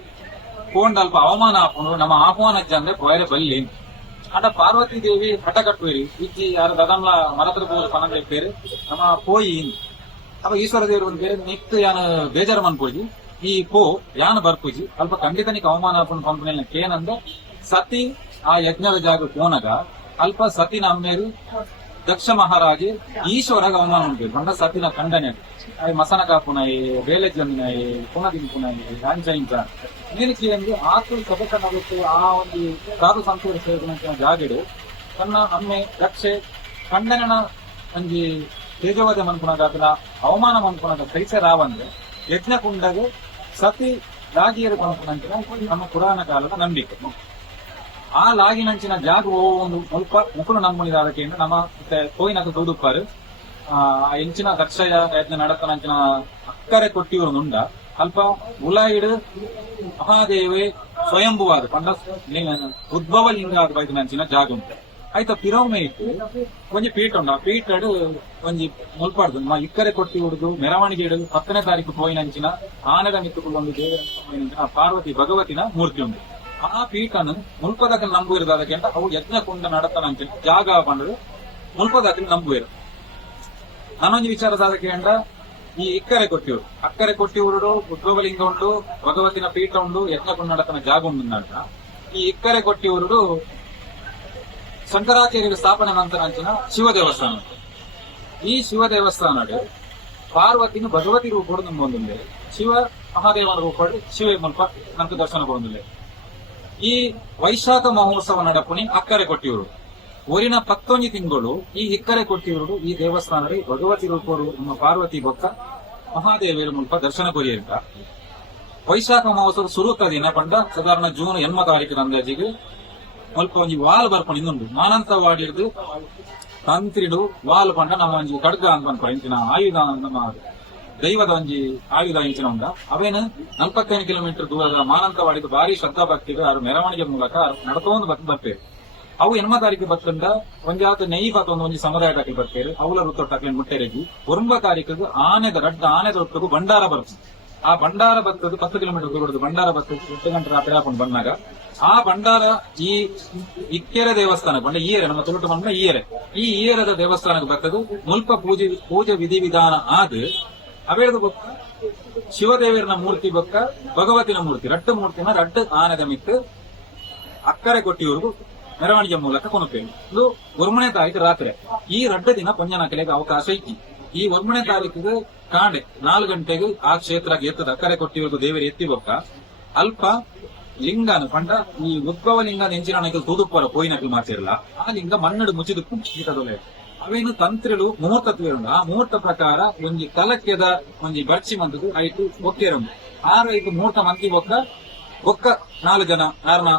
ಕೋಂಡ್ ಅಲ್ಪ ಅವಮಾನ ಹಾಕೊಂಡು ನಮ್ಮ ಆಹ್ವಾನ ಅಂದ್ರೆ ಪೋಯರೆ ಬಲ್ಲಿ ಅಟ ಪಾರ್ವತಿ ದೇವಿ ಹಠ ಕಟ್ಟುವೇರಿ ಇಜ್ಜಿ ಯಾರು ದದಮ್ಲ ಮರತ್ರ ಪಣ ಪೇರು ನಮ್ಮ ಪೋಯಿ ಅವ ಈಶ್ವರ ದೇವರು ಒಂದು ಬೇರೆ ನಿಕ್ತು ಯಾನು ಬೇಜಾರು ಮನ್ಪೋಜಿ ಈ ಪೋ ಯಾನು ಬರ್ಪೂಜಿ ಅಲ್ಪ ಖಂಡಿತನಿಗೆ ಅವಮಾನ ಹಾಕೊಂಡು ಪಂಪನೆ ಕೇನಂದ ಸತಿ ಆ ಯಜ್ಞದ ಜಾಗ ಕೋನಗ ಅಲ್ಪ ಸತಿನ ಅಮ್ಮೇರು ದಕ್ಷ ಮಹಾರಾಜೆ ಈಶ್ವರಗ ಅವಮಾನ ಉಂಟು ಬಂದ ಸತಿನ ಖಂಡನೆ ಮಸನ ಕಾಪುನಾಯಿ ಬೇಲೆ ಜಮೀನಾಯಿ ಪುನದಿನ ಪುನಾಯಿ ರಾಂಚಾಯಿಂಚ ನೀನಿಗೆ ಅಂದ್ರೆ ಆಕಳು ಸಬಕನಾಗುತ್ತೆ ಆ ಒಂದು ಸಾಧು ಸಂತೂರ ಸೇರಿದಂತ ಜಾಗಡು ತನ್ನ ಅಮ್ಮೆ ದಕ್ಷೆ ಖಂಡನ ಅಂಜಿ ತೇಜವಾದ ಮನ್ಪುನಾಗ ಅವಮಾನ ಮನ್ಪುನಾಗ ಕೈಸೆ ರಾವಂದ್ರೆ ಯಜ್ಞ ಕುಂಡಾಗ ಸತಿ ರಾಗಿಯರು ಮನ್ಪುನಂಚಿನ ನಮ್ಮ ಪುರಾಣ ಕಾಲದ ನಂಬಿಕೆ. ಆ ಲಾಗಿನಂಚಿನ ಜಾಗ ಒಂದು ಮುಲ್ಪ ಮುಕುಲು ನಮ್ಮನಿದಾದಕ್ಕೆ ನಮ್ಮ ಕೋಯಿನಕ ತೂದುಪ್ಪಾರು ಎಂಚಿನ ದಕ್ಷಯ ಯತ್ನ ನಡತನಂಚಿನ ಅಕ್ಕರೆ ಕೊಟ್ಟಿವರು ನುಂಡ ಅಲ್ಪ ಉಲಾಯಿಡು ಮಹಾದೇವೆ ಸ್ವಯಂಭುವಾದ ಪಂಡ ಉದ್ಭವ ಲಿಂಗ ಬೈದಿನಂಚಿನ ಜಾಗ ಉಂಟು ಆಯ್ತಾ ಪಿರವಮೆ ಇತ್ತು ಒಂಜಿ ಪೀಠ ಉಂಡ ಆ ಪೀಠಡು ಒಂಜಿ ಮುಲ್ಪಾಡ್ದು ಇಕ್ಕರೆ ಕೊಟ್ಟಿ ಹುಡುದು ಮೆರವಣಿಗೆ ಇಡಲು 10ನೇ ತಾರೀಕು ಪೋಯಿನಂಚಿನ ಆನೆದ ಮಿತ್ತುಕೊಂಡು ದೇವರ ಪಾರ್ವತಿ ಭಗವತಿನ ಮೂರ್ತಿ ಉಂಟು ಆ ಪೀಠನು ಮುಲ್ಪದಕ್ಕೆ ನಂಬುವಿರದು ಅದಕ್ಕೆ ಅಂತ ಅವು ಯಜ್ಞಕುಂಡ ನಡತನಂಚಿನ ಜಾಗ ಬಂದು ಮುಲ್ಪದಕ್ಕೆ ನಂಬುವಿರು ನಾನೊಂದು ವಿಚಾರದ ಅದಕ್ಕೆ ಅಂಡ ಈ ಇಕ್ಕರೆ ಕೊಟ್ಟಿವರು ಅಕ್ಕರೆ ಕೊಟ್ಟಿವರು ಉದ್ಭವಲಿಂಗ ಉಂಡು ಭಗವತಿನ ಪೀಠ ಉಂಡು ಯಜ್ಞಕುಂಡ ನಡತನ ಜಾಗ ಉಂಡು ಈ ಇಕ್ಕರೆ ಕೊಟ್ಟಿವರು ಶಂಕರಾಚಾರ್ಯರ ಸ್ಥಾಪನೆ ನಂತರ ಅಂಚಿನ ಶಿವ ದೇವಸ್ಥಾನ ಈ ಶಿವ ದೇವಸ್ಥಾನ ಪಾರ್ವತಿನ ಭಗವತಿ ರೂಪಡು ನಂಬೊಂದಿಲ್ಲ ಶಿವ ಮಹಾದೇವನ ರೂಪಡು ಶಿವ ಮುಲ್ಪ ನಮ್ಗೆ ದರ್ಶನ ಕೊಡೊಂದಿಲ್ಲ ಈ ವೈಶಾಖ ಮಹೋತ್ಸವ ನಡಪುನಿ ಅಕ್ಕರೆ ಕೊಟ್ಟಿವರು ಊರಿನ 11 ತಿಂಗಳು ಈ ಇಕ್ಕರೆ ಕೊಟ್ಟಿವರು ಈ ದೇವಸ್ಥಾನದಲ್ಲಿ ಭಗವತಿ ರೂಪರು ನಮ್ಮ ಪಾರ್ವತಿ ಬೊಕ್ಕ ಮಹಾದೇವಿಯರ ಮುಲ್ಪ ದರ್ಶನ ಕೊರಿಯಂತ ವೈಶಾಖ ಮಹೋತ್ಸವ ಸುರುತ್ತ ದಿನ ಪಂಡ ಸಾಧಾರಣ ಜೂನ್ 8 ತಾರೀಕಿನ ಅಂದಾಜಿಗೆ ಮುಲ್ಪ ಒಂಜಿ ವಾಲ್ ಬರ್ಪಣಿ ಇನ್ನೊಂದು ಮಾನಂತವಾಡಿರ್ದು ತಂತ್ರಿಡು ವಾಲ್ ಪಂಡ ನಮ್ಮ ಒಂಜಿ ಖಡ್ಗ ಅಂತ ಅನ್ಕೊ ಇಂಚಿನ ಆಯುಧ ನಮ್ಮ ದೈವದ ಒಂಜಿ ಆಯುಧ ಇಂಚಿನ ಉಂಡ ಅವೇನು 45 ಕಿಲೋಮೀಟರ್ ದೂರದ ಮಾನಂತವಾಡಿದು ಭಾರಿ ಶ್ರದ್ಧಾ ಭಕ್ತಿಗೆ ಅವ್ರ ಮೆರವಣಿಗೆ ಮೂಲಕ ನಡ್ಕೊಂಡು ಬರ್ತೇವೆ ಅವು 8 ತಾರೀಕು ಬತ್ತಂದ ಒಂಜಾತ ನೆಯಿ ಬತ್ತೊಂದು ಒಂಜಿ ಸಮುದಾಯಕ್ಕೆ ಬರ್ತೇವೆ ಅವಳ ಋತೊಟ್ಟಾಕ್ಲಿ ಮುಟ್ಟೆರೆಗಿ 9 ತಾರೀಕಿಗೆ ಆನೆದ ಆನೆದ ಒಟ್ಟಿಗೂ ಭಂಡಾರ ಬರ್ತದೆ ಆ ಭಂಡಾರ ಬರ್ತದ 10 ಕಿಲೋಮೀಟರ್ ದೂರದ ಭಂಡಾರ ಬರ್ತದೆ 8 ಗಂಟೆ ರಾತ್ರಿ ಹಾಕೊಂಡು ಬಂದಾಗ ಆ ಭಂಡಾರ ಈ ಇಕ್ಕೆರೆ ದೇವಸ್ಥಾನ ಬಂಡ ಈಯರೆ ನಮ್ಮ ತುಳುಟು ಬಂದ ಈ ಈಯರದ ದೇವಸ್ಥಾನಕ್ಕೆ ಬರ್ತದೆ ಮುಲ್ಪ ಪೂಜೆ ವಿಧಿವಿಧಾನ ಆದ ಅವೇಳದ ಬೊಕ್ಕ ಶಿವದೇವರನ ಮೂರ್ತಿ ಬೊಕ್ಕ ಭಗವತಿನ ಮೂರ್ತಿ ರಟ್ಟು ಮೂರ್ತಿನ ರಟ್ಟು ಆನೆದ ಮಿತ್ತು ಅಕ್ಕರೆ ಕೊಟ್ಟಿಯವರೆಗೂ ಮೆರವಣಿಗೆ ಮೂಲಕ ಕೊನುತ್ತೇವೆ ಇದು 1 ತಾರೀಕು ರಾತ್ರಿ ಈ 2 ದಿನ ಪಂಜನಾಕಲೆಗೆ ಅವಕಾಶ ಐತಿ ಈ 1 ತಾರೀಕಿಗೆ ಕಾಂಡೆ 4 ಗಂಟೆಗೆ ಆ ಕ್ಷೇತ್ರಕ್ಕೆ ಎತ್ತದ ಅಕ್ಕರೆ ಕೊಟ್ಟಿವರೆಗೂ ದೇವರು ಎತ್ತಿ ಬೊಕ್ಕ ಅಲ್ಪ ಲಿಂಗನ ಪಂಡ ಈ ಉದ್ಭವ ಲಿಂಗ ನೆಂಚಿನ ತೂದುಪ್ಪರ ಪೋಯಿನಕ್ಕೆ ಮಾತಿರಲ್ಲ ಆ ಲಿಂಗ ಮಣ್ಣಡು ಮುಚ್ಚಿದಕ್ಕೂ ಈತದೊಲೆ ಅವೇನು ತಂತ್ರಿಲು ಮುಹೂರ್ತತ್ವೇರುಂಡು ಆ ಮುಹೂರ್ತ ಪ್ರಕಾರ ಒಂಜಿ ಕಲಕ್ಕೆದ ಒಂಜಿ ಬರ್ಚಿ ಮಂತದು ಐಟು ಒಕ್ಕೇರುಂಡು 6 ಮುಹೂರ್ತ ಮಂತಿ ಒಕ್ಕ 4 ಜನ ಯಾರನ್ನ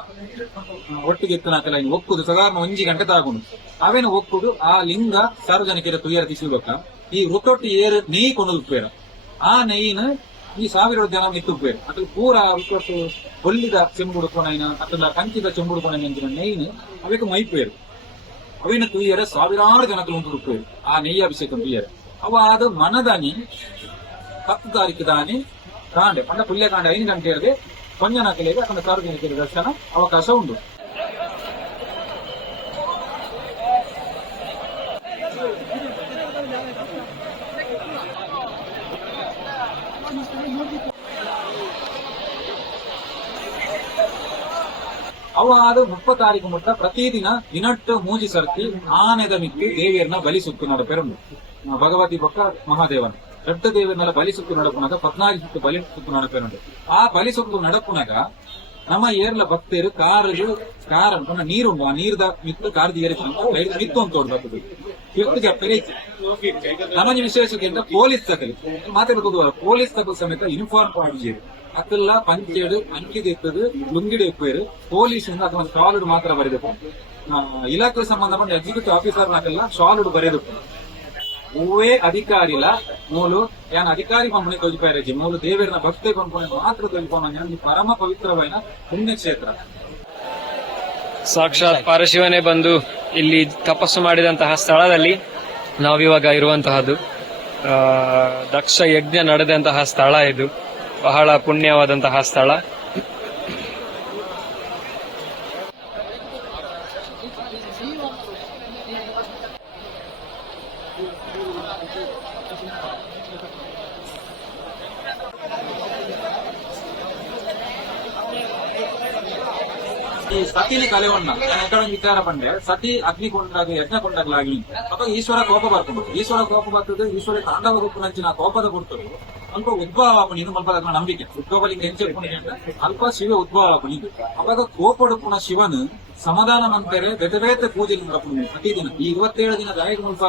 ಒಟ್ಟಿಗೆ ಎತ್ತನಾಕಲ್ಲ ಒಕ್ಕುದು ಸಾಧಾರಣ 1 ಗಂಟೆ ತಾಗುಂಡು ಅವೇನು ಒಕ್ಕುದು ಆ ಲಿಂಗ ಸಾರ್ವಜನಿಕರ ತುಯ್ಯರ ತಿಸಿಬೇಕ ಈ ಋತೊಟ್ಟಿ ಏರು ನೆಯ್ ಕೊಂಡುಪೇರ ಆ ನೆಯ್ಯಿನ ಈ 1000 ಜನ ಮಿತ್ತುಪೇರು ಅದು ಪೂರ ಋತೊಟ್ಟು ಹೊಲ್ಲಿದ ಚೆಂಬುಡುಕೊಣೈನ ಅಥವಾ ಕಂಚಿದ ಚೆಂಬುಡುಕೊಣೈನ ನೆಯ್ಯಿನ ಅವಕ್ಕೆ ಮೈಪೇರು ಅವೇನು ತುಯ್ಯರ 1000 ಜನಕ್ಕೆ ಉಂಟುಪೇರು ಆ ನೆಯ್ಯ ಅಭಿಷೇಕ ತುಯ್ಯರ ಅವಾದ ಮನದಾನಿ 10 ತಾರೀಕು ದಾನಿ ಕಾಂಡೆ ಪಂಡ ಪುಲ್ಯ ಕಾಂಡೆ 5 ಗಂಟೆಗೆ ಪಂಜನಾಕಲೆಗೆ ಅತನ ಸಾರ್ವಜನಿಕರ ದರ್ಶನ ಅವಕಾಶ ಉಂಟು ಅವ ಅದು 30 ತಾರೀಕು ಮುಟ್ಟ ಪ್ರತಿದಿನ ದಿನಟ್ಟು ಮೂಜಿ ಸರ್ತಿ ಆನೆದ ಮಿತ್ತು ದೇವಿಯರನ್ನ ಬಲಿ ಸುತ್ತು ನಡಪೆರುಂಡು ಭಗವತಿ ಬೊಕ್ಕ ಮಹಾದೇವನ 2 ದೇವರನ್ನೆಲ್ಲ ಬಲಿ ಸುತ್ತು ನಡಪುನಾಗ 14 ಸುತ್ತು ಬಲಿ ಸುತ್ತು ನಡಪೆರುಂಡು ಆ ಬಲಿ ಸುತ್ತು ನಡಪುನಾಗ ನಮ್ಮ ಏರ್ಲ ಭಕ್ತರು ಕಾರ್ ಅನ್ಕೊಂಡ ನೀರುಂಡು ಆ ನೀರ್ದ ಮಿತ್ತು ಕಾರ್ದ ಏರಿಸ ಮಿತ್ತು ಅಂತ ತೋಡ್ಬೇಕು ಇವತ್ತು ಜಪ್ಪರೆ ನಮಗೆ ವಿಶೇಷತೆ ಅಂತ ಪೊಲೀಸ್ ತಗಲಿ ಮಾತಾಡ್ಕೋದು ಪೊಲೀಸ್ ತಗಲ್ ಸಮೇತ ಯೂನಿಫಾರ್ಮ್ ಪಾಡಿಜೇರು ಅತ್ತಲ್ಲ ಪಂಚೇಡು ಅಂಕಿದೆತ್ತದು ಲುಂಗಿಡು ಎಪ್ಪೇರು ಪೊಲೀಸ್ ಅಥವಾ ಶಾಲುಡು ಮಾತ್ರ ಬರೆದಪ್ಪ ಇಲಾಖೆ ಸಂಬಂಧಪಟ್ಟ ಎಕ್ಸಿಕ್ಯೂಟಿವ್ ಆಫೀಸರ್ ನಾಕೆಲ್ಲ ಶಾಲುಡು ಬರೆದಪ್ಪ ಓವೇ ಅಧಿಕಾರಿಲ ಮೂಲು ಯಾನ್ ಅಧಿಕಾರಿ ಪಂಪನೆ ತೊಲಿಪಾರಜಿ ಮೂಲು ದೇವರನ ಭಕ್ತಿ ಪಂಪನೆ ಮಾತ್ರ ತೊಲಿಪೋನ ಪರಮ ಪವಿತ್ರವಾದ ಪುಣ್ಯಕ್ಷೇತ್ರ ಸಾಕ್ಷಾತ್ ಪರಶಿವನೇ ಬಂದು ಇಲ್ಲಿ ತಪಸ್ಸು ಮಾಡಿದಂತಹ ಸ್ಥಳದಲ್ಲಿ ನಾವಿವಾಗ ಇರುವಂತಹದ್ದು ದಕ್ಷ ಯಜ್ಞ ನಡೆದಂತಹ ಸ್ಥಳ ಇದು ಬಹಳ ಪುಣ್ಯವಾದಂತಹ ಸ್ಥಳ ಈ ಸತಿಲಿ ಕಲೆವಣ್ಣ ಎక్కడ ವಿಚಾರ ಬಂದ್ರೆ ಸತಿ ಅಗ್ನಿ ಕೊಂಡಾಗ ಯಜ್ಞ ಕೊಂಡಾಗ್ಲಾಗಿ ಅವಾಗ ಈಶ್ವರ ಕೋಪ ಬರ್ತದೆ ಈಶ್ವರ ಕೋಪ ಬರ್ತದೆ ಈಶ್ವರ ತಾಂಡವ ರೂಪನಂಚಿನ ಕೋಪದ ಕೊಡ್ತದೆ ಅಲ್ಪ ಉದ್ಭವ ಆಪಣಿ ಇದು ಮಲ್ಪ ನಂಬಿಕೆ ಉದ್ಭವಲಿಂಗ ಹೆಂಚೆ ಅಲ್ಪ ಶಿವ ಉದ್ಭವ ಆಪಣಿ ಅವಾಗ ಕೋಪಡುಪುಣ ಶಿವನು ಸಮಾಧಾನ ಮಂತಾರೆ ಬೇತೆ ಬೇತೆ ಪೂಜೆ ಪ್ರತಿದಿನ ಈ 27 ದಿನ ದಾಯಕ ಮುಲ್ಪ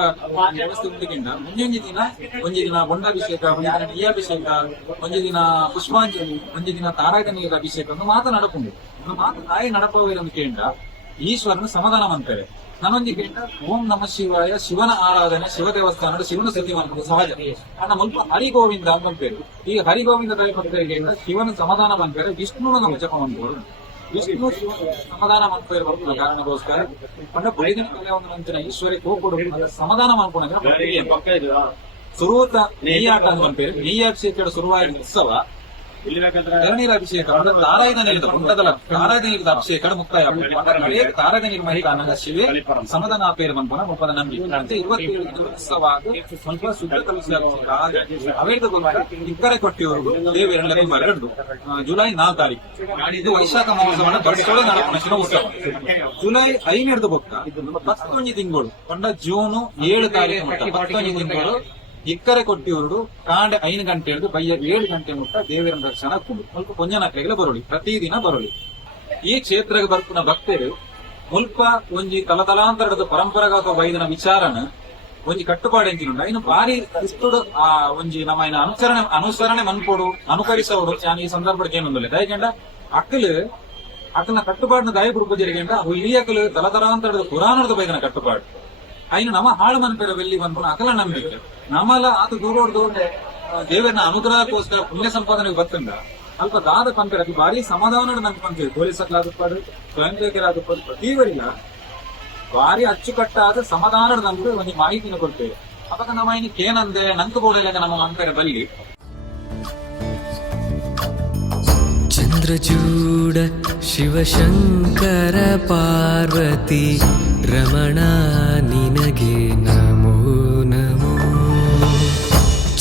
ವ್ಯವಸ್ಥೆ ಉಂಟಿಗಿಂತ ಒಂಜಿ ದಿನ ಬೊಂಡಾಭಿಷೇಕ ಒಂಜಿ ದಿನ ನೆಯ್ಯಾಭಿಷೇಕ ಒಂಜಿ ದಿನ ಪುಷ್ಪಾಂಜಲಿ ಒಂಜಿ ದಿನ ತಾರಾಯದ ನೀರಿನ ಅಭಿಷೇಕ ಒಂದು ಮಾತು ನಡಪುಂಡು ಒಂದು ಮಾತು ತಾಯಿ ನಡಪವೇನು ಕೇಂದ್ರ ಈಶ್ವರನ ಸಮಾಧಾನ ಮಾಡ್ತಾರೆ. ನನ್ನೊಂದಿಗೆ ಓಂ ನಮ ಶಿವಾಯ, ಶಿವನ ಆರಾಧನೆ, ಶಿವ ದೇವಸ್ಥಾನ, ಶಿವನ ಸತಿ ಮಾಡುವುದು ಸಹಜ. ಅಣ್ಣ ಮುಲ್ಪ ಹರಿಗೋವಿಂದ ಅಂತ ಪೇರು. ಈ ಹರಿಗೋವಿಂದ ಭಕ್ತರಿಗೆ ಶಿವನ ಸಮಾಧಾನ ಮಾಡ್ತಾರೆ, ವಿಷ್ಣುನ ನಮ್ಮ ಜಪ ಮಾಡ್ಬೋದು. ವಿಷ್ಣು ಶಿವ ಸಮಾಧಾನ ಮಾಡ್ತಾರೆ ಬರುತ್ತಿಲ್ಲ ಕಾರಣಕ್ಕೋಸ್ಕರ ಪಂಡ ಬೈದಿನ ಒಂದು ನಂತರ ಈಶ್ವರಿಗೆ ಹೋಗ್ಕೊಡು ಸಮಾಧಾನ ಮಾಡ್ಕೊಂಡ್ರೆ ಸುರುವತ ನೆಯ್ಯಾಟ ಅಂತ ಪೇರು. ನೆಯ್ಯಾಭಿಷೇಕ ಶುರುವಾದ ಉತ್ಸವ ಧರಣೀರ ಅಭಿಷೇಕ ತಾರಾಯುಧನಿಲಿದ ಪುಂಡದಲ ತಾರಾಯುಧನಿಲಿದ ಅಭಿಷೇಕ ಮುಕ್ತಾಯ ತಾರಾಯುಧನಿಗೆ ಮಹಿಳಾ ಶಿವೆ ಸಮದನ ಪೇರು ಮನ್ಪನ ಮುಪ್ಪದ ನಂಬಿಕೆ 27 ಉತ್ಸವ ಸ್ವಲ್ಪ ಶುದ್ಧ ಕಲಿಸಿದ ಅವೇದ ಇಬ್ಬರೆ ಕೊಟ್ಟಿಯವರು ದೇವರೆಲ್ಲರೂ 2 ಜುಲೈ 4 ತಾರೀಕು ಇದು ವೈಶಾಖ ಮಹೋತ್ಸವ ದೊಡ್ಡ ನಡಪಣ ಶಿವ ಉತ್ಸವ. ಜುಲೈ 5 ಬೊಕ್ಕ 11 ತಿಂಗಳು ಕೊಂಡ ಜೂನ್ 7 ತಾರೀಕು ಮಟ್ಟ 11 ತಿಂಗಳು ಇಕ್ಕರೆ ಕೊಟ್ಟಿಯವರು ಕಾಂಡೆ 5 ಗಂಟೆ ಹಿಡಿದು ಬಯ್ಯ 7 ಗಂಟೆ ಮುಟ್ಟ ದೇವರ ದರ್ಶನ ಹಾಕೊಂಡು ಸ್ವಲ್ಪ ಕೊಂಜನಕ್ಕೆಲ್ಲ ಬರೋಳಿ, ಪ್ರತಿದಿನ ಬರೋಳಿ. ಈ ಕ್ಷೇತ್ರಕ್ಕೆ ಬರ್ಪುನ ಭಕ್ತರು ಮುಲ್ಪ ಒಂಜಿ ತಲತಲಾಂತರದ ಪರಂಪರಾಗತ ವೈದ್ಯನ ವಿಚಾರನ ಒಂಜಿ ಕಟ್ಟುಪಾಡು ಎಂಜಿನುಂಡ ಇನ್ನು ಬಾರಿ ಇಷ್ಟುಡು ಆ ಒಂಜಿ ನಮ್ಮ ಅನುಸರಣೆ ಮನ್ಪೋಡು ಅನುಕರಿಸೋಡು ನಾನು ಈ ಸಂದರ್ಭಕ್ಕೆ ಏನೊಂದಿಲ್ಲ ದಯಕೆಂಡ ಅಕ್ಕನ ಕಟ್ಟುಪಾಡಿನ ದಯಪುಡು ಪೂಜೆಗೆಂಡ ಹಿರಿಯಕಲು ತಲತಲಾಂತರದ ಪುರಾಣದ ವೈದ್ಯನ ಕಟ್ಟುಪಾಡು ಅಯ್ಯ ನಮ್ಮ ಹಾಳು ಮನ್ಪೇರ ಬೆಲ್ಲಿ ಬಂದ್ಬಿಡ ಅಕಲ ನಂಬಿಕೆ ನಮ್ಮಲ್ಲ ಅದು ದೂರೋಡ್ದು ದೇವರನ ಅನುಗ್ರಹಕ್ಕೋಸ್ಕರ ಪುಣ್ಯ ಸಂಪಾದನೆಗೆ ಬರ್ತಂಡ ಅಲ್ಪ ದಾದ ಪಂಪೇರ ಅದು ಭಾರಿ ಸಮಾಧಾನ ನಂಬ್ಕೊಂತೀವಿ. ಪೊಲೀಸರ್ಲಾದಪ್ಪಾಡು ಸ್ವಯಂ ಸೇವಕರಾದಪ್ಪಾಡು ಪ್ರತಿವರಿಗ ಭಾರಿ ಅಚ್ಚುಕಟ್ಟಾದ ಸಮಾಧಾನದ ನಂಬಿಕೆ ಒಂದು ಮಾಹಿತಿನ ಕೊಡ್ತೇವೆ. ಅವಾಗ ನಮ್ಮ ಇನ್ನಕ್ಕೆ ಏನಂದ್ರೆ ನಂತು ಬೋಡಲೆಗ ನಮ್ಮ ಮನ್ಪೇರ ಬಲ್ಲಿ ಚಂದ್ರಚೂಡ ಶಿವಶಂಕರ ಪಾರ್ವತಿ ರಮಣ ನಿನಗೆ ನಮೋ ನಮೋ.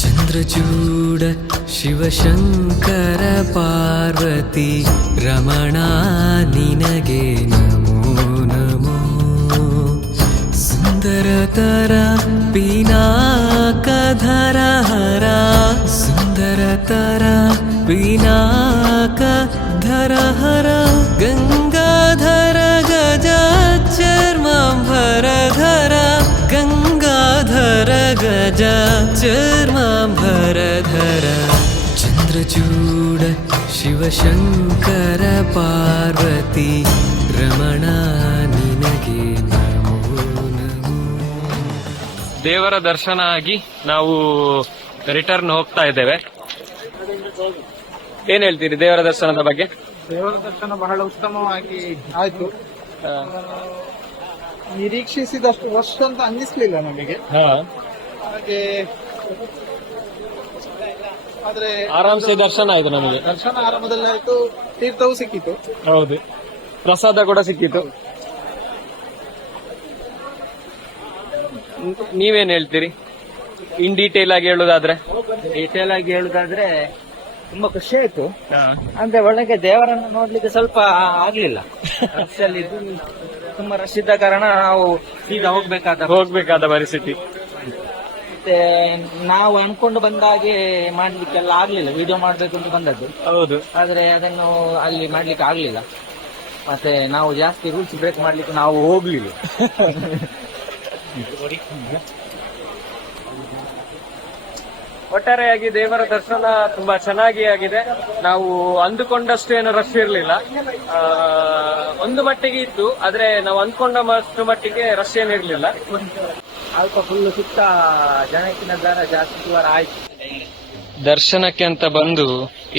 ಚಂದ್ರಚೂಡ ಶಿವಶಂಕರ ಪಾರ್ವತಿ ರಮಣ ನಿನಗೆ ನಮೋ ನಮೋ. ಸುಂದರತರ ಪಿನಾಕಧರ ಹರ ಸುಂದರತರ ಪಿನಾಕಧರ ಹರ ಗಂಗಾಧರ ಗಜ ಚರ್ಮಾಂಬರಧರ ಗಂಗಾಧರ ಗಜ ಚರ್ಮಾಂಬರಧರ. ಚಂದ್ರಚೂಡ ಶಿವಶಂಕರ ಪಾರ್ವತಿ ರಮಣ ನಿನಗೆ ನಮೋ ನಮೋ. ದೇವರ ದರ್ಶನ ಆಗಿ ನಾವು ರಿಟರ್ನ್ ಹೋಗ್ತಾ ಇದ್ದೇವೆ. ಏನ್ ಹೇಳ್ತೀರಿ ದೇವರ ದರ್ಶನದ ಬಗ್ಗೆ? ದೇವರ ದರ್ಶನ ಬಹಳ ಉತ್ತಮವಾಗಿ ಆಯ್ತು. ನಿರೀಕ್ಷಿಸಿದಷ್ಟು ವರ್ಷ ಅಂತ ಅನ್ನಿಸ್ಲಿಲ್ಲ ನಮಗೆ. ಹಾಗೆ ಆದ್ರೆ ಆರಾಮ್ಸೆ ದರ್ಶನ ಆಯ್ತು ನಮಗೆ. ದರ್ಶನ ಆರಂಭದಲ್ಲಿ ಆಯ್ತು, ತೀರ್ಥವೂ ಸಿಕ್ಕಿತು. ಹೌದು, ಪ್ರಸಾದ ಕೂಡ ಸಿಕ್ಕಿತು. ನೀವೇನ್ ಹೇಳ್ತೀರಿ ಇನ್ ಡೀಟೇಲ್ ಆಗಿ ಹೇಳುದಾದ್ರೆ? ಡೀಟೇಲ್ ಆಗಿ ಹೇಳುದಾದ್ರೆ ತುಂಬಾ ಖುಷಿ ಆಯ್ತು. ಅಂದ್ರೆ ಒಳಗೆ ದೇವರನ್ನು ನೋಡ್ಲಿಕ್ಕೆ ಸ್ವಲ್ಪ ಆಗ್ಲಿಲ್ಲ. ರಶಲ್ಲಿ ತುಂಬಾ ರಶ್ ಇದ್ದ ಕಾರಣ ನಾವು ಸೀದಾ ಹೋಗ್ಬೇಕಾದ ಪರಿಸ್ಥಿತಿ. ಮತ್ತೆ ನಾವು ಅನ್ಕೊಂಡು ಬಂದಾಗೆ ಮಾಡ್ಲಿಕ್ಕೆಲ್ಲ ಆಗ್ಲಿಲ್ಲ. ವಿಡಿಯೋ ಮಾಡ್ಬೇಕು ಅಂತ ಬಂದದ್ದು, ಹೌದು, ಆದ್ರೆ ಅದನ್ನು ಅಲ್ಲಿ ಮಾಡ್ಲಿಕ್ಕೆ ಆಗ್ಲಿಲ್ಲ. ಮತ್ತೆ ನಾವು ಜಾಸ್ತಿ ರೂಲ್ಸ್ ಬ್ರೇಕ್ ಮಾಡ್ಲಿಕ್ಕೆ ನಾವು ಹೋಗ್ಲಿಲ್ಲ. ಒಟ್ಟಾರೆಯಾಗಿ ದೇವರ ದರ್ಶನ ತುಂಬಾ ಚೆನ್ನಾಗಿ ಆಗಿದೆ. ನಾವು ಅಂದುಕೊಂಡಷ್ಟು ಏನು ರಶ್ ಇರ್ಲಿಲ್ಲ, ಒಂದು ಮಟ್ಟಿಗೆ ಇತ್ತು, ಆದ್ರೆ ನಾವು ಅಂದ್ಕೊಂಡಷ್ಟು ಮಟ್ಟಿಗೆ ರಶ್ ಏನಿರ್ಲಿಲ್ಲ. ಅಲ್ಪ ಫುಲ್ ಸುತ್ತ ಜನಕ್ಕಿನ ದರ ಜಾಸ್ತಿ ಸುಮಾರ ಆಯ್ತು. ದರ್ಶನಕ್ಕೆ ಅಂತ ಬಂದು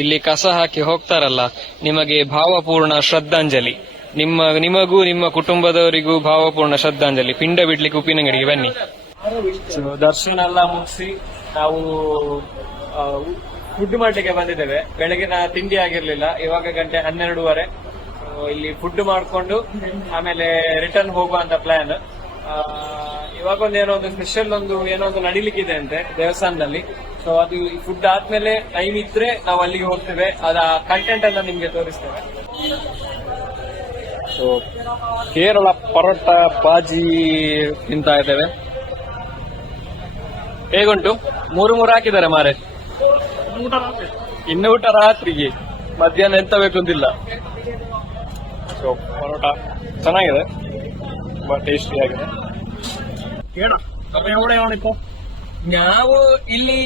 ಇಲ್ಲಿ ಕಸ ಹಾಕಿ ಹೋಗ್ತಾರಲ್ಲ, ನಿಮಗೆ ಭಾವಪೂರ್ಣ ಶ್ರದ್ಧಾಂಜಲಿ. ನಿಮಗೂ ನಿಮ್ಮ ಕುಟುಂಬದವರಿಗೂ ಭಾವಪೂರ್ಣ ಶ್ರದ್ಧಾಂಜಲಿ. ಪಿಂಡ ಬಿಡ್ಲಿಕ್ಕೆ ಉಪ್ಪಿನಂಗಡಿಗೆ ಬನ್ನಿ. ದರ್ಶನ ಎಲ್ಲ ಮುಗಿಸಿ ನಾವು ಫುಡ್ ಮಾಡ್ಲಿಕ್ಕೆ ಬಂದಿದ್ದೇವೆ. ಬೆಳಗಿನ ತಿಂಡಿ ಆಗಿರ್ಲಿಲ್ಲ, ಇವಾಗ ಗಂಟೆ 12:30. ಇಲ್ಲಿ ಫುಡ್ ಮಾಡ್ಕೊಂಡು ಆಮೇಲೆ ರಿಟರ್ನ್ ಹೋಗುವಂತ ಪ್ಲಾನ್. ಇವಾಗ ಏನೋ ಒಂದು ಸ್ಪೆಷಲ್ ಏನೋ ಒಂದು ನಡಿಲಿಕ್ಕಿದೆ ಅಂತೆ ದೇವಸ್ಥಾನದಲ್ಲಿ. ಸೊ ಅದು ಫುಡ್ ಆದ್ಮೇಲೆ ಟೈಮ್ ಇದ್ರೆ ನಾವು ಅಲ್ಲಿಗೆ ಹೋಗ್ತೇವೆ. ಅದ ಕಂಟೆಂಟ್ ಅನ್ನ ನಿಮ್ಗೆ ತೋರಿಸ್ತೇವೆ. ಸೊ ಕೇರಳ ಪರೋಟ ಬಾಜಿ ತಿಂತಾ ಇದ್ದೇವೆ. ಹೇಗುಂಟು? 3 ಹಾಕಿದ್ದಾರೆ ಮಾರೆ. ಇನ್ನು ಊಟ ರಾತ್ರಿಗೆ, ಮಧ್ಯಾಹ್ನ ಎಂತ ಬೇಕು ಅಂತಿಲ್ಲ. ಸೊ ಪರೋಟ ಚೆನ್ನಾಗಿದೆ, ತುಂಬಾ ಟೇಸ್ಟಿ ಆಗಿದೆ. ನಾವು ಇಲ್ಲಿ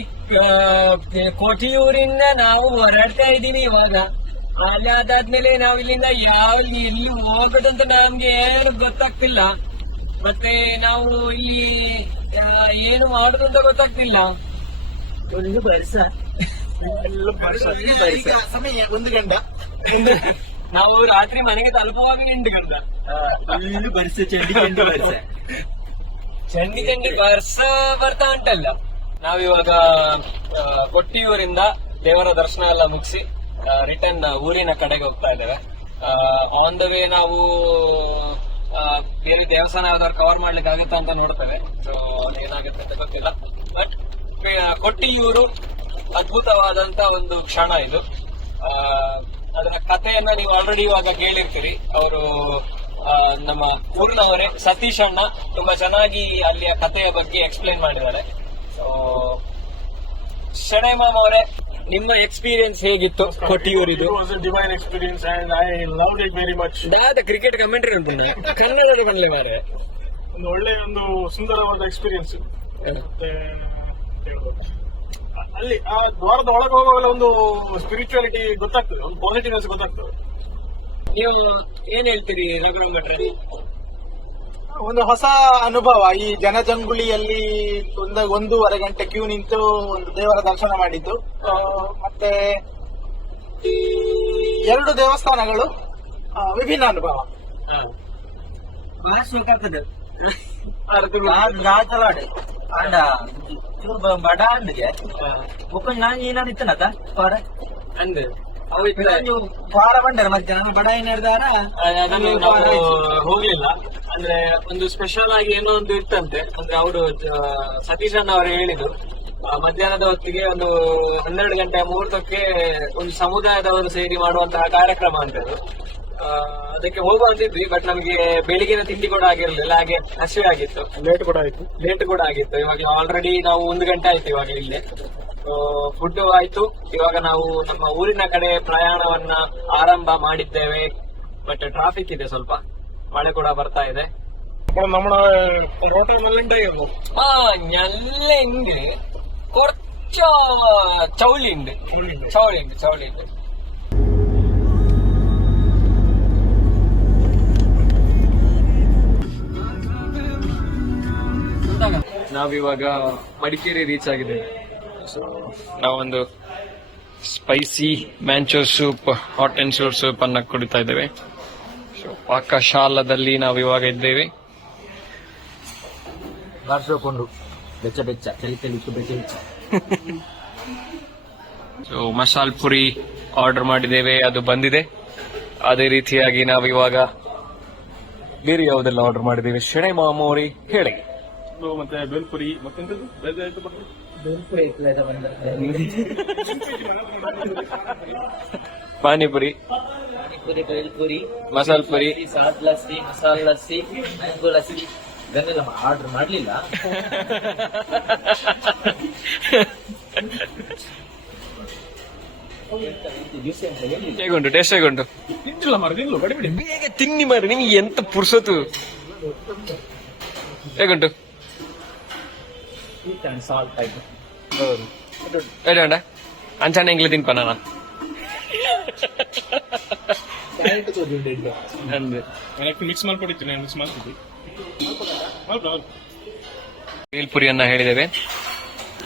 ಕೊಟಿಯೂರಿಂದ ನಾವು ಹೊರಡ್ತಾ ಇದ್ದೀವಿ ಇವಾಗ. ಅಲ್ಲಿ ಅದಾದ್ಮೇಲೆ ನಾವ್ ಇಲ್ಲಿಂದ ಎಲ್ಲಿ ಹೋಗೋದಂತ ನಮ್ಗೆ ಏನು ಗೊತ್ತಾಗ್ತಿಲ್ಲ. ಮತ್ತೆ ನಾವು ಇಲ್ಲಿ ಏನು ಮಾಡುದು ಅಂತ ಗೊತ್ತಾಗ್ತಿಲ್ಲ. ಒಂದು ಬರ್ಸ ಈಗ ಸಮಯ 1 ಗಂಟೆ. ನಾವು ರಾತ್ರಿ ಮನೆಗೆ ತಲುಪುವಾಗ 8 ಗಂಟೆ. ಫುಲ್ ಬರ್ಸ ಚಂಡಿ ಬರ್ಸ ಚಂಡಿ ಬರ್ಸ ಬರ್ತಾ ಉಂಟಲ್ಲ. ನಾವಿವಾಗ ಕೊಟ್ಟಿಯೂರಿಂದ ದೇವರ ದರ್ಶನ ಎಲ್ಲ ಮುಗಿಸಿ ರಿಟರ್ನ್ ಊರಿನ ಕಡೆಗೆ ಹೋಗ್ತಾ ಇದ್ದೇವೆ. ಆನ್ ದ ವೇ ನಾವು ಬೇರೆ ದೇವಸ್ಥಾನ ಯಾವ್ದಾದ್ರು ಕವರ್ ಮಾಡ್ಲಿಕ್ಕೆ ಆಗುತ್ತಾ ಅಂತ ನೋಡ್ತೇವೆ. ಸೊ ಅದೇನಾಗುತ್ತೆ ಅಂತ ಗೊತ್ತಿಲ್ಲ. ಬಟ್ ಕೊಟ್ಟಿಯೂರು ಅದ್ಭುತವಾದಂತ ಒಂದು ಕ್ಷಣ ಇದು. ಅದರ ಕಥೆಯನ್ನ ನೀವು ಆಲ್ರೆಡಿ ಇವಾಗ ಕೇಳಿರ್ತೀರಿ. ಅವರು ನಮ್ಮ ಊರಿನವರೇ ಸತೀಶ್ ಅಣ್ಣ ತುಂಬಾ ಚೆನ್ನಾಗಿ ಅಲ್ಲಿಯ ಕಥೆಯ ಬಗ್ಗೆ ಎಕ್ಸ್ಪ್ಲೈನ್ ಮಾಡಿದ್ದಾರೆ. ಸೊ ಶೆಣೈ ಮಾಮ ಅವರೇ, ನಿಮ್ಮ ಎಕ್ಸ್ಪೀರಿಯನ್ಸ್ ಹೇಗಿತ್ತು ಕೊಟ್ಟಿಯೂರಿದು? Divine experience and I loved it very much. Cricket commentary ಉಂಟು ಕನ್ನಡದ ಬರಲಿ ಮಾರೆ. ಒಂದು ಒಳ್ಳೆಯ ಒಂದು ಸುಂದರವಾದ ಎಕ್ಸ್ಪೀರಿಯನ್ಸ್. ಮತ್ತೆ ಅಲ್ಲಿ ಆ ದ್ವಾರದ ಒಳಗೆ ಹೋಗುವಾಗ ಒಂದು ಸ್ಪಿರಿಚುಯಾಲಿಟಿ ಗೊತ್ತಾಗ್ತದೆ, ಒಂದು ಪಾಸಿಟಿವ್ನೆಸ್ ಗೊತ್ತಾಗ್ತದೆ. ನೀವು ಏನ್ ಹೇಳ್ತೀರಿ ರಘುರಾಮ್ ಭಟ್ರೆ? ಒಂದು ಹೊಸ ಅನುಭವ. ಈ ಜನಜಂಗುಳಿಯಲ್ಲಿ 1.5 ಗಂಟೆ ಕ್ಯೂ ನಿಂತು ಒಂದು ದೇವರ ದರ್ಶನ ಮಾಡಿದ್ದು. ಮತ್ತೆ 2 ದೇವಸ್ಥಾನಗಳು, ವಿಭಿನ್ನ ಅನುಭವ. ಬಹಳ ಸುಖ ಆಗ್ತದೆ. ರಾತಲಾಡೆ ಆಂಡ ಬಡ ಅಂದಿಗೆ ಮುಖಂಡ್ ನಾನು ಏನಾದ್ರು ಇತ್ತನತ ಪಾಡ ಅಂದ್ ನೀವು ವಾರ ಬಂಡಾರ ಮಧ್ಯಾಹ್ನ ಬಡ ಏನ್ ಹಿಡ್ದಾರ ಅದನ್ನು ನಾವು ಹೋಗ್ಲಿಲ್ಲ. ಅಂದ್ರೆ ಒಂದು ಸ್ಪೆಷಲ್ ಆಗಿ ಏನೋ ಒಂದು ಇತ್ತಂತೆ. ಅಂದ್ರೆ ಅವರು ಸತೀಶ್ ಅಣ್ಣ ಅವರು ಹೇಳಿದ್ರು ಮಧ್ಯಾಹ್ನದ ಹೊತ್ತಿಗೆ ಒಂದು 12 ಗಂಟೆಯ ಮುಹೂರ್ತಕ್ಕೆ ಒಂದು ಸಮುದಾಯದವರು ಸೇರಿ ಮಾಡುವಂತಹ ಕಾರ್ಯಕ್ರಮ ಅಂತ ಅದು. ಅದಕ್ಕೆ ಹೋಗುವ ಅಂತಿದ್ವಿ. ಬಟ್ ನಮ್ಗೆ ಬೆಳಿಗಿನ ತಿಂಡಿ ಕೂಡ ಆಗಿರ್ಲಿಲ್ಲ, ಹಾಗೆ ಹಸಿವೆ ಆಗಿತ್ತು, ಲೇಟ್ ಕೂಡ ಆಗಿತ್ತು. ಇವಾಗ ಆಲ್ರೆಡಿ ನಾವು 1 ಗಂಟೆ ಆಯ್ತು ಇವಾಗ ಇಲ್ಲೇ. ಫುಡ್ ಆಯ್ತು. ಇವಾಗ ನಾವು ನಮ್ಮ ಊರಿನ ಕಡೆ ಪ್ರಯಾಣವನ್ನ ಆರಂಭ ಮಾಡಿದ್ದೇವೆ. ಬಟ್ ಟ್ರಾಫಿಕ್ ಇದೆ, ಸ್ವಲ್ಪ ಮಳೆ ಕೂಡ ಬರ್ತಾ ಇದೆ. നമ്മുടെ പൊറോട്ട നല്ല ഉണ്ടായിരുന്നു. ഞല്ലെങ്ക് കുറച്ച് ചൗളിയുണ്ട്. ನಾವಿವಾಗ ಮಡಿಕೇರಿ ರೀಚ್ ಆಗಿದ್ದೇವೆ. ಸೊ ನಾವೊಂದು spicy ಮ್ಯಾಂಚೋ soup, hot and sure soup ಅನ್ನ ಕುಡಿತಾ ಇದ್ದೇವೆ. ಸೊ ಪಾಕಶಾಲದಲ್ಲಿ ನಾವಿವಾಗ ಇದ್ದೇವೆ. ಬಾರ್ಸೋಕೊಂಡು ಬೆಚ್ಚ ಬೆಚ್ಚ ಚಳಿ ಚಳಿತ್ತು ಬೆಚ್ಚ ಬೆಚ್ಚ. ಸೊ ಮಸಾಲ್ ಪುರಿ ಆರ್ಡರ್ ಮಾಡಿದ್ದೇವೆ, ಅದು ಬಂದಿದೆ. ಅದೇ ರೀತಿಯಾಗಿ ನಾವಿವಾಗ ಬೇರೆ ಯಾವುದೆಲ್ಲ ಆರ್ಡರ್ ಮಾಡಿದ್ದೇವೆ ಶೆಣೈ ಮಾಮ ಅವರೇ ಹೇಳಿ. ಮತ್ತೆ ಬೇಲ್ಪುರಿ ಮತ್ತೆಂತದ್ದು ಬೇಲ್ಪುರಿ ಪಾನಿಪುರಿ, ಬೇಲ್ಪುರಿ, ಮಸಾಲ್ ಪುರಿ, ಸಾದ್ ಲಸ್ಸಿ, ಮಸಾಲ ಲಸ್ಸಿ, ಮ್ಯಾಂಗೋ ಲಸ್ಸಿ ಇದನ್ನೆಲ್ಲ ಆರ್ಡರ್ ಮಾಡ್ಲಿಲ್ಲ. ಹೇಗುಂಟು? ಟೇಸ್ಟ್ ಹೇಗುಂಟು? ತಿಂತಿಲ್ಲ ಮಾರ, ತಿನ್ಲು ಬಡಿಬಿಡಿ. ಬೇಗ ತಿನ್ನಿ ಮಾರಿ, ನಿಮ್ಗೆ ಎಂತ ಪುರ್ಸೊತ್ತು. ಹೇಗುಂಟು? ಸಾಲ್ಟ್ ಆಯ್ತು. ಬೇಡ ಅಂಚಾನೆ ಇಂಗ್ಲಿ ತಿನ್ಪ ನಾನು ಅಂದೆ. ಮಿಕ್ಸ್ ಮಾಡ್ಕೊಡಿತ್ತು, ನಾನು ಮಿಕ್ಸ್ ಮಾಡ್ತಿದ್ದೆ. ಬೇಲ್ಪುರಿಯನ್ನ ಹೇಳಿದ್ದೇವೆ.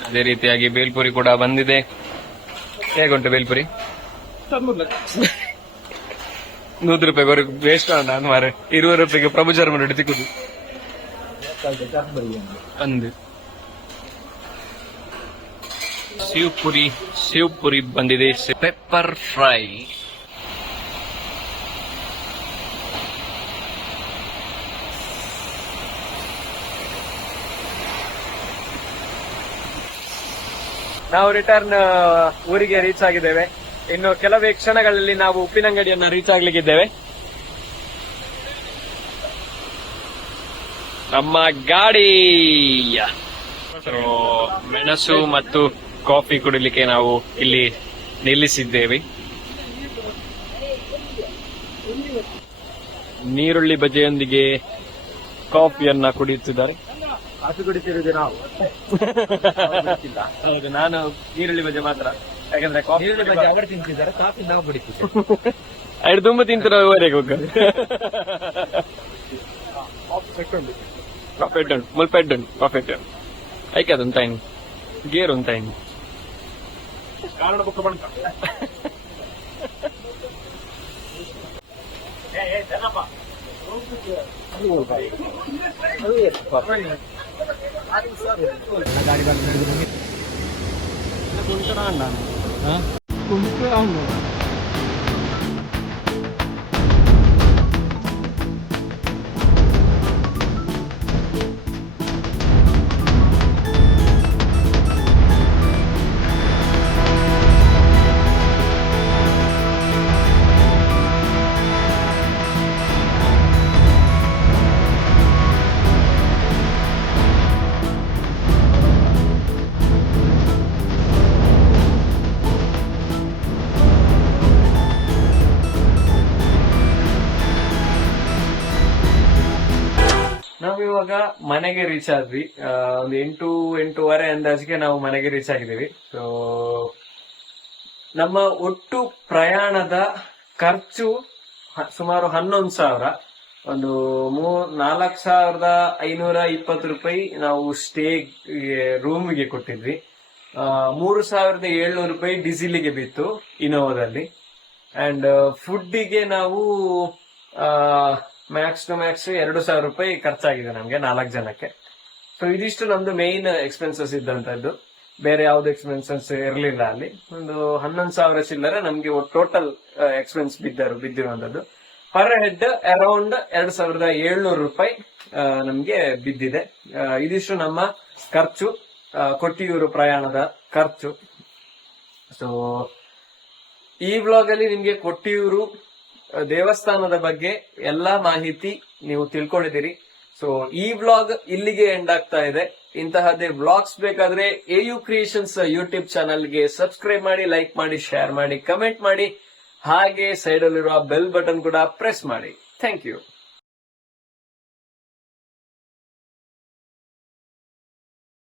ಅದೇ ರೀತಿಯಾಗಿ ಬೇಲ್ಪುರಿ ಕೂಡ ಬಂದಿದೆ. ಹೇಗುಂಟು ಬೇಲ್ಪುರಿ? 100 ರೂಪಾಯಿವರೆಗೂ ವೇಸ್ಟ್ ನಾನು ಮಾರೆ. 20 ರೂಪಾಯಿಗೆ ಪ್ರಭು ಜರ್ಮನ್ ಹಿಡಿದು ತಿಕ್ಕುದು ಅಂದು. ಸೇವ್ ಪುರಿ ಬಂದಿದೆ. ಪೆಪ್ಪರ್ ಫ್ರೈ, ನಾವು ರಿಟರ್ನ್ ಊರಿಗೆ ರೀಚ್ ಆಗಿದ್ದೇವೆ. ಇನ್ನು ಕೆಲವೇ ಕ್ಷಣಗಳಲ್ಲಿ ನಾವು ಉಪ್ಪಿನಂಗಡಿಯನ್ನ ರೀಚ್ ಆಗ್ಲಿಕ್ಕಿದ್ದೇವೆ. ನಮ್ಮ ಗಾಡಿ ಮೆಣಸು ಮತ್ತು ಕಾಫಿ ಕುಡಿಲಿಕ್ಕೆ ನಾವು ಇಲ್ಲಿ ನಿಲ್ಲಿಸಿದ್ದೇವೆ. ನೀರುಳ್ಳಿ ಬಜೆಯೊಂದಿಗೆ ಕಾಫಿಯನ್ನ ಕುಡಿಯುತ್ತಿದ್ದಾರೆ. ಕಾಫಿ ಕುಡಿತಿರುವುದು ನಾವು. ಹೌದು, ನಾನು ಈರುಳ್ಳಿ ಬಜೆ ಮಾತ್ರ. ಯಾಕಂದ್ರೆ ಕಾಫಿ ಈರುಳ್ಳಿ ಬಜ್ಜಿ ಅವರು ತಿಂತಿದ್ದಾರೆ, ಕಾಫಿ ನಾವು ಕುಡಿತಿದ್ದೇವೆ. ಅಡ್ ತುಂಬ ತಿಂತಾರೆ ಇವರೆಗೆ ಹೋಗ ಕಾಫೆಟ್ ಉಂಟು ಮುಲ್ಪೆಡ್ ಉಂಟು ಕಾಫೆಟ್ ಐಕೆ ಅದೊಂತಾಯಿನಿ ಗೇರ್ ಒಂತಾಯಿನಿ ಕಾರಣ ಬುಕ್ ಬಂತ ನಾವಿವಾಗ ಮನೆಗೆ ರೀಚ್ ಆದ್ವಿ. ಒಂದು 8-8:30 ಅಂದಾಜಿಗೆ ನಾವು ಮನೆಗೆ ರೀಚ್ ಆಗಿದ್ದೀವಿ. ಸೊ ನಮ್ಮ ಒಟ್ಟು ಪ್ರಯಾಣದ ಖರ್ಚು ಸುಮಾರು 11,000. ಒಂದು 4,520 ರೂಪಾಯಿ ನಾವು ಸ್ಟೇ ರೂಮ್ಗೆ ಕೊಟ್ಟಿದ್ವಿ. 3,700 ರೂಪಾಯಿ ಡೀಸೆಲ್ಗೆ ಬಿತ್ತು ಇನೋವಾದಲ್ಲಿ. ಅಂಡ್ ಫುಡ್ಡಿಗೆ ನಾವು ಮ್ಯಾಕ್ಸ್ ಟು ಮ್ಯಾಕ್ಸ್ 2,000 ರೂಪಾಯಿ ಖರ್ಚಾಗಿದೆ ನಮ್ಗೆ 4 ಜನಕ್ಕೆ. ಸೊ ಇದಿಷ್ಟು ನಮ್ದು ಮೇನ್ ಎಕ್ಸ್ಪೆನ್ಸಸ್ ಇದ್ದಂತದ್ದು, ಬೇರೆ ಯಾವ್ದು ಎಕ್ಸ್ಪೆನ್ಸಸ್ ಇರಲಿಲ್ಲ ಅಲ್ಲಿ. ಒಂದು 11,000 ಚಿಲ್ಲರೆ ನಮ್ಗೆ ಟೋಟಲ್ ಎಕ್ಸ್ಪೆನ್ಸ್ ಬಿದ್ದಿರುವಂತದ್ದು. ಪರ್ ಹೆಡ್ ಅರೌಂಡ್ 2,700 ರೂಪಾಯಿ ನಮ್ಗೆ ಬಿದ್ದಿದೆ. ಇದಿಷ್ಟು ನಮ್ಮ ಖರ್ಚು, ಕೊಟ್ಟಿಯೂರು ಪ್ರಯಾಣದ ಖರ್ಚು. ಸೊ ಈ ವ್ಲಾಗ್ ಅಲ್ಲಿ ನಿಮ್ಗೆ ಕೊಟ್ಟಿಯೂರು ದೇವಸ್ಥಾನದ ಬಗ್ಗೆ ಎಲ್ಲಾ ಮಾಹಿತಿ ನೀವು ತಿಳ್ಕೊಂಡಿದ್ದೀರಿ. ಸೊ ಈ ವ್ಲಾಗ್ ಇಲ್ಲಿಗೆ ಎಂಡ್ ಆಗ್ತಾ ಇದೆ. ಇಂತಹದ್ದೇ ವ್ಲಾಗ್ಸ್ ಬೇಕಾದ್ರೆ AU ಕ್ರಿಯೇಷನ್ಸ್ ಯೂಟ್ಯೂಬ್ ಚಾನಲ್ಗೆ ಸಬ್ಸ್ಕ್ರೈಬ್ ಮಾಡಿ, ಲೈಕ್ ಮಾಡಿ, ಶೇರ್ ಮಾಡಿ, ಕಮೆಂಟ್ ಮಾಡಿ, ಹಾಗೆ ಸೈಡ್ ಅಲ್ಲಿರುವ ಬೆಲ್ ಬಟನ್ ಕೂಡ ಪ್ರೆಸ್ ಮಾಡಿ. Thank you.